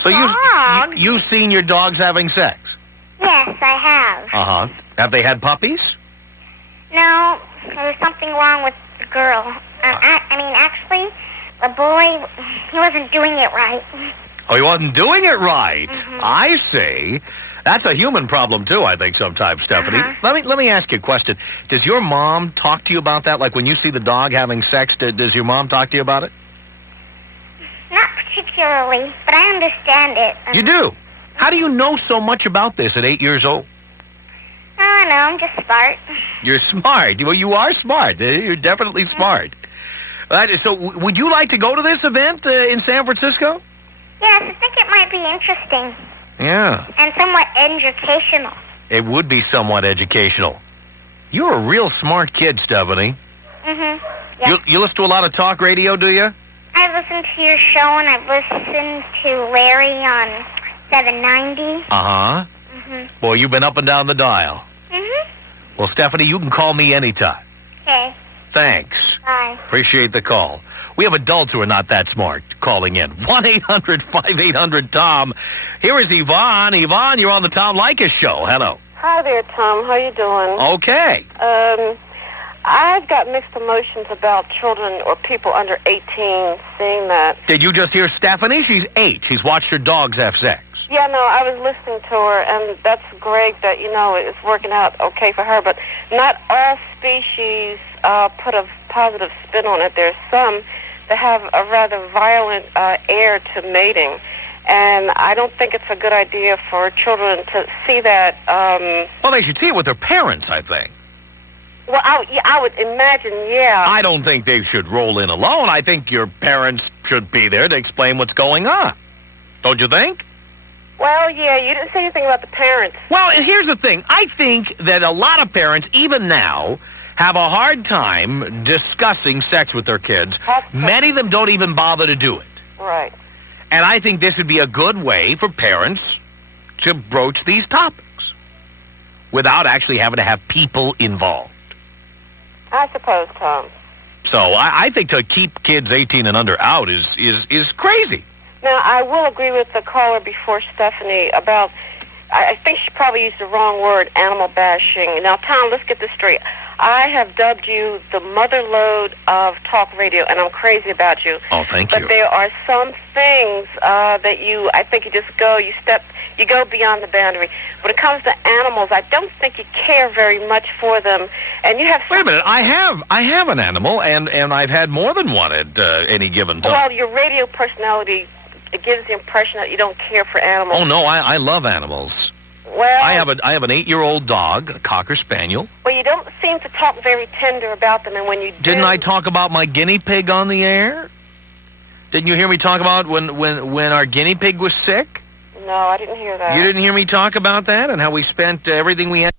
So dogs. you've seen your dogs having sex? Yes, I have. Uh-huh. Have they had puppies? No, there was something wrong with the girl. I mean, actually, the boy, he wasn't doing it right. Oh, he wasn't doing it right. I see. That's a human problem, too, I think, sometimes, Stephanie. Let me ask you a question. Does your mom talk to you about that? Like, when you see the dog having sex, does your mom talk to you about it? Not particularly, but I understand it. You do? How do you know so much about this at 8 years old? I don't know, I'm just smart. You're smart. Well, you are smart. You're definitely smart. So, would you like to go to this event in San Francisco? Yes, I think it might be interesting. Yeah. And somewhat educational. It would be somewhat educational. You're a real smart kid, Stephanie. Yeah. You listen to a lot of talk radio, do you? I've listened to your show, and I've listened to Larry on 790. Uh-huh. Boy, you've been up and down the dial. Well, Stephanie, you can call me anytime. Okay. Thanks. Bye. Appreciate the call. We have adults who are not that smart calling in. 1-800-5800-TOM. Here is Yvonne. Yvonne, you're on the Tom Leykis Show. Hello. Hi there, Tom. How you doing? Okay. I've got mixed emotions about children or people under 18 seeing that. Did you just hear Stephanie? She's 8. She's watched her dogs have sex. Yeah, no, I was listening to her, and that's great that, it's working out okay for her, but not all species put a positive spin on it. There's some that have a rather violent air to mating, and I don't think it's a good idea for children to see that. Well, they should see it with their parents, I think. Well, I would imagine, yeah. I don't think they should roll in alone. I think your parents should be there to explain what's going on. Don't you think? Well, yeah, you didn't say anything about the parents. Well, and here's the thing. I think that a lot of parents, even now, have a hard time discussing sex with their kids. Many of them don't even bother to do it. Right. And I think this would be a good way for parents to broach these topics without actually having to have people involved. I suppose, Tom. So I think to keep kids 18 and under out is crazy. Now, I will agree with the caller before, Stephanie, about, I think she probably used the wrong word, animal bashing. Now, Tom, let's get this straight. I have dubbed you the mother lode of talk radio, and I'm crazy about you. Oh, thank you. you. But there are some things that I think you just go beyond the boundary. When it comes to animals, I don't think you care very much for them. And you have... Wait a minute, I have an animal, and I've had more than one at any given time. Well, your radio personality, it gives the impression that you don't care for animals. Oh, no, I love animals. Well, I have an 8-year-old dog, a Cocker Spaniel. Well, you don't seem to talk very tender about them, and when you do... Didn't I talk about my guinea pig on the air? Didn't you hear me talk about when our guinea pig was sick? No, I didn't hear that. You didn't hear me talk about that and how we spent everything we had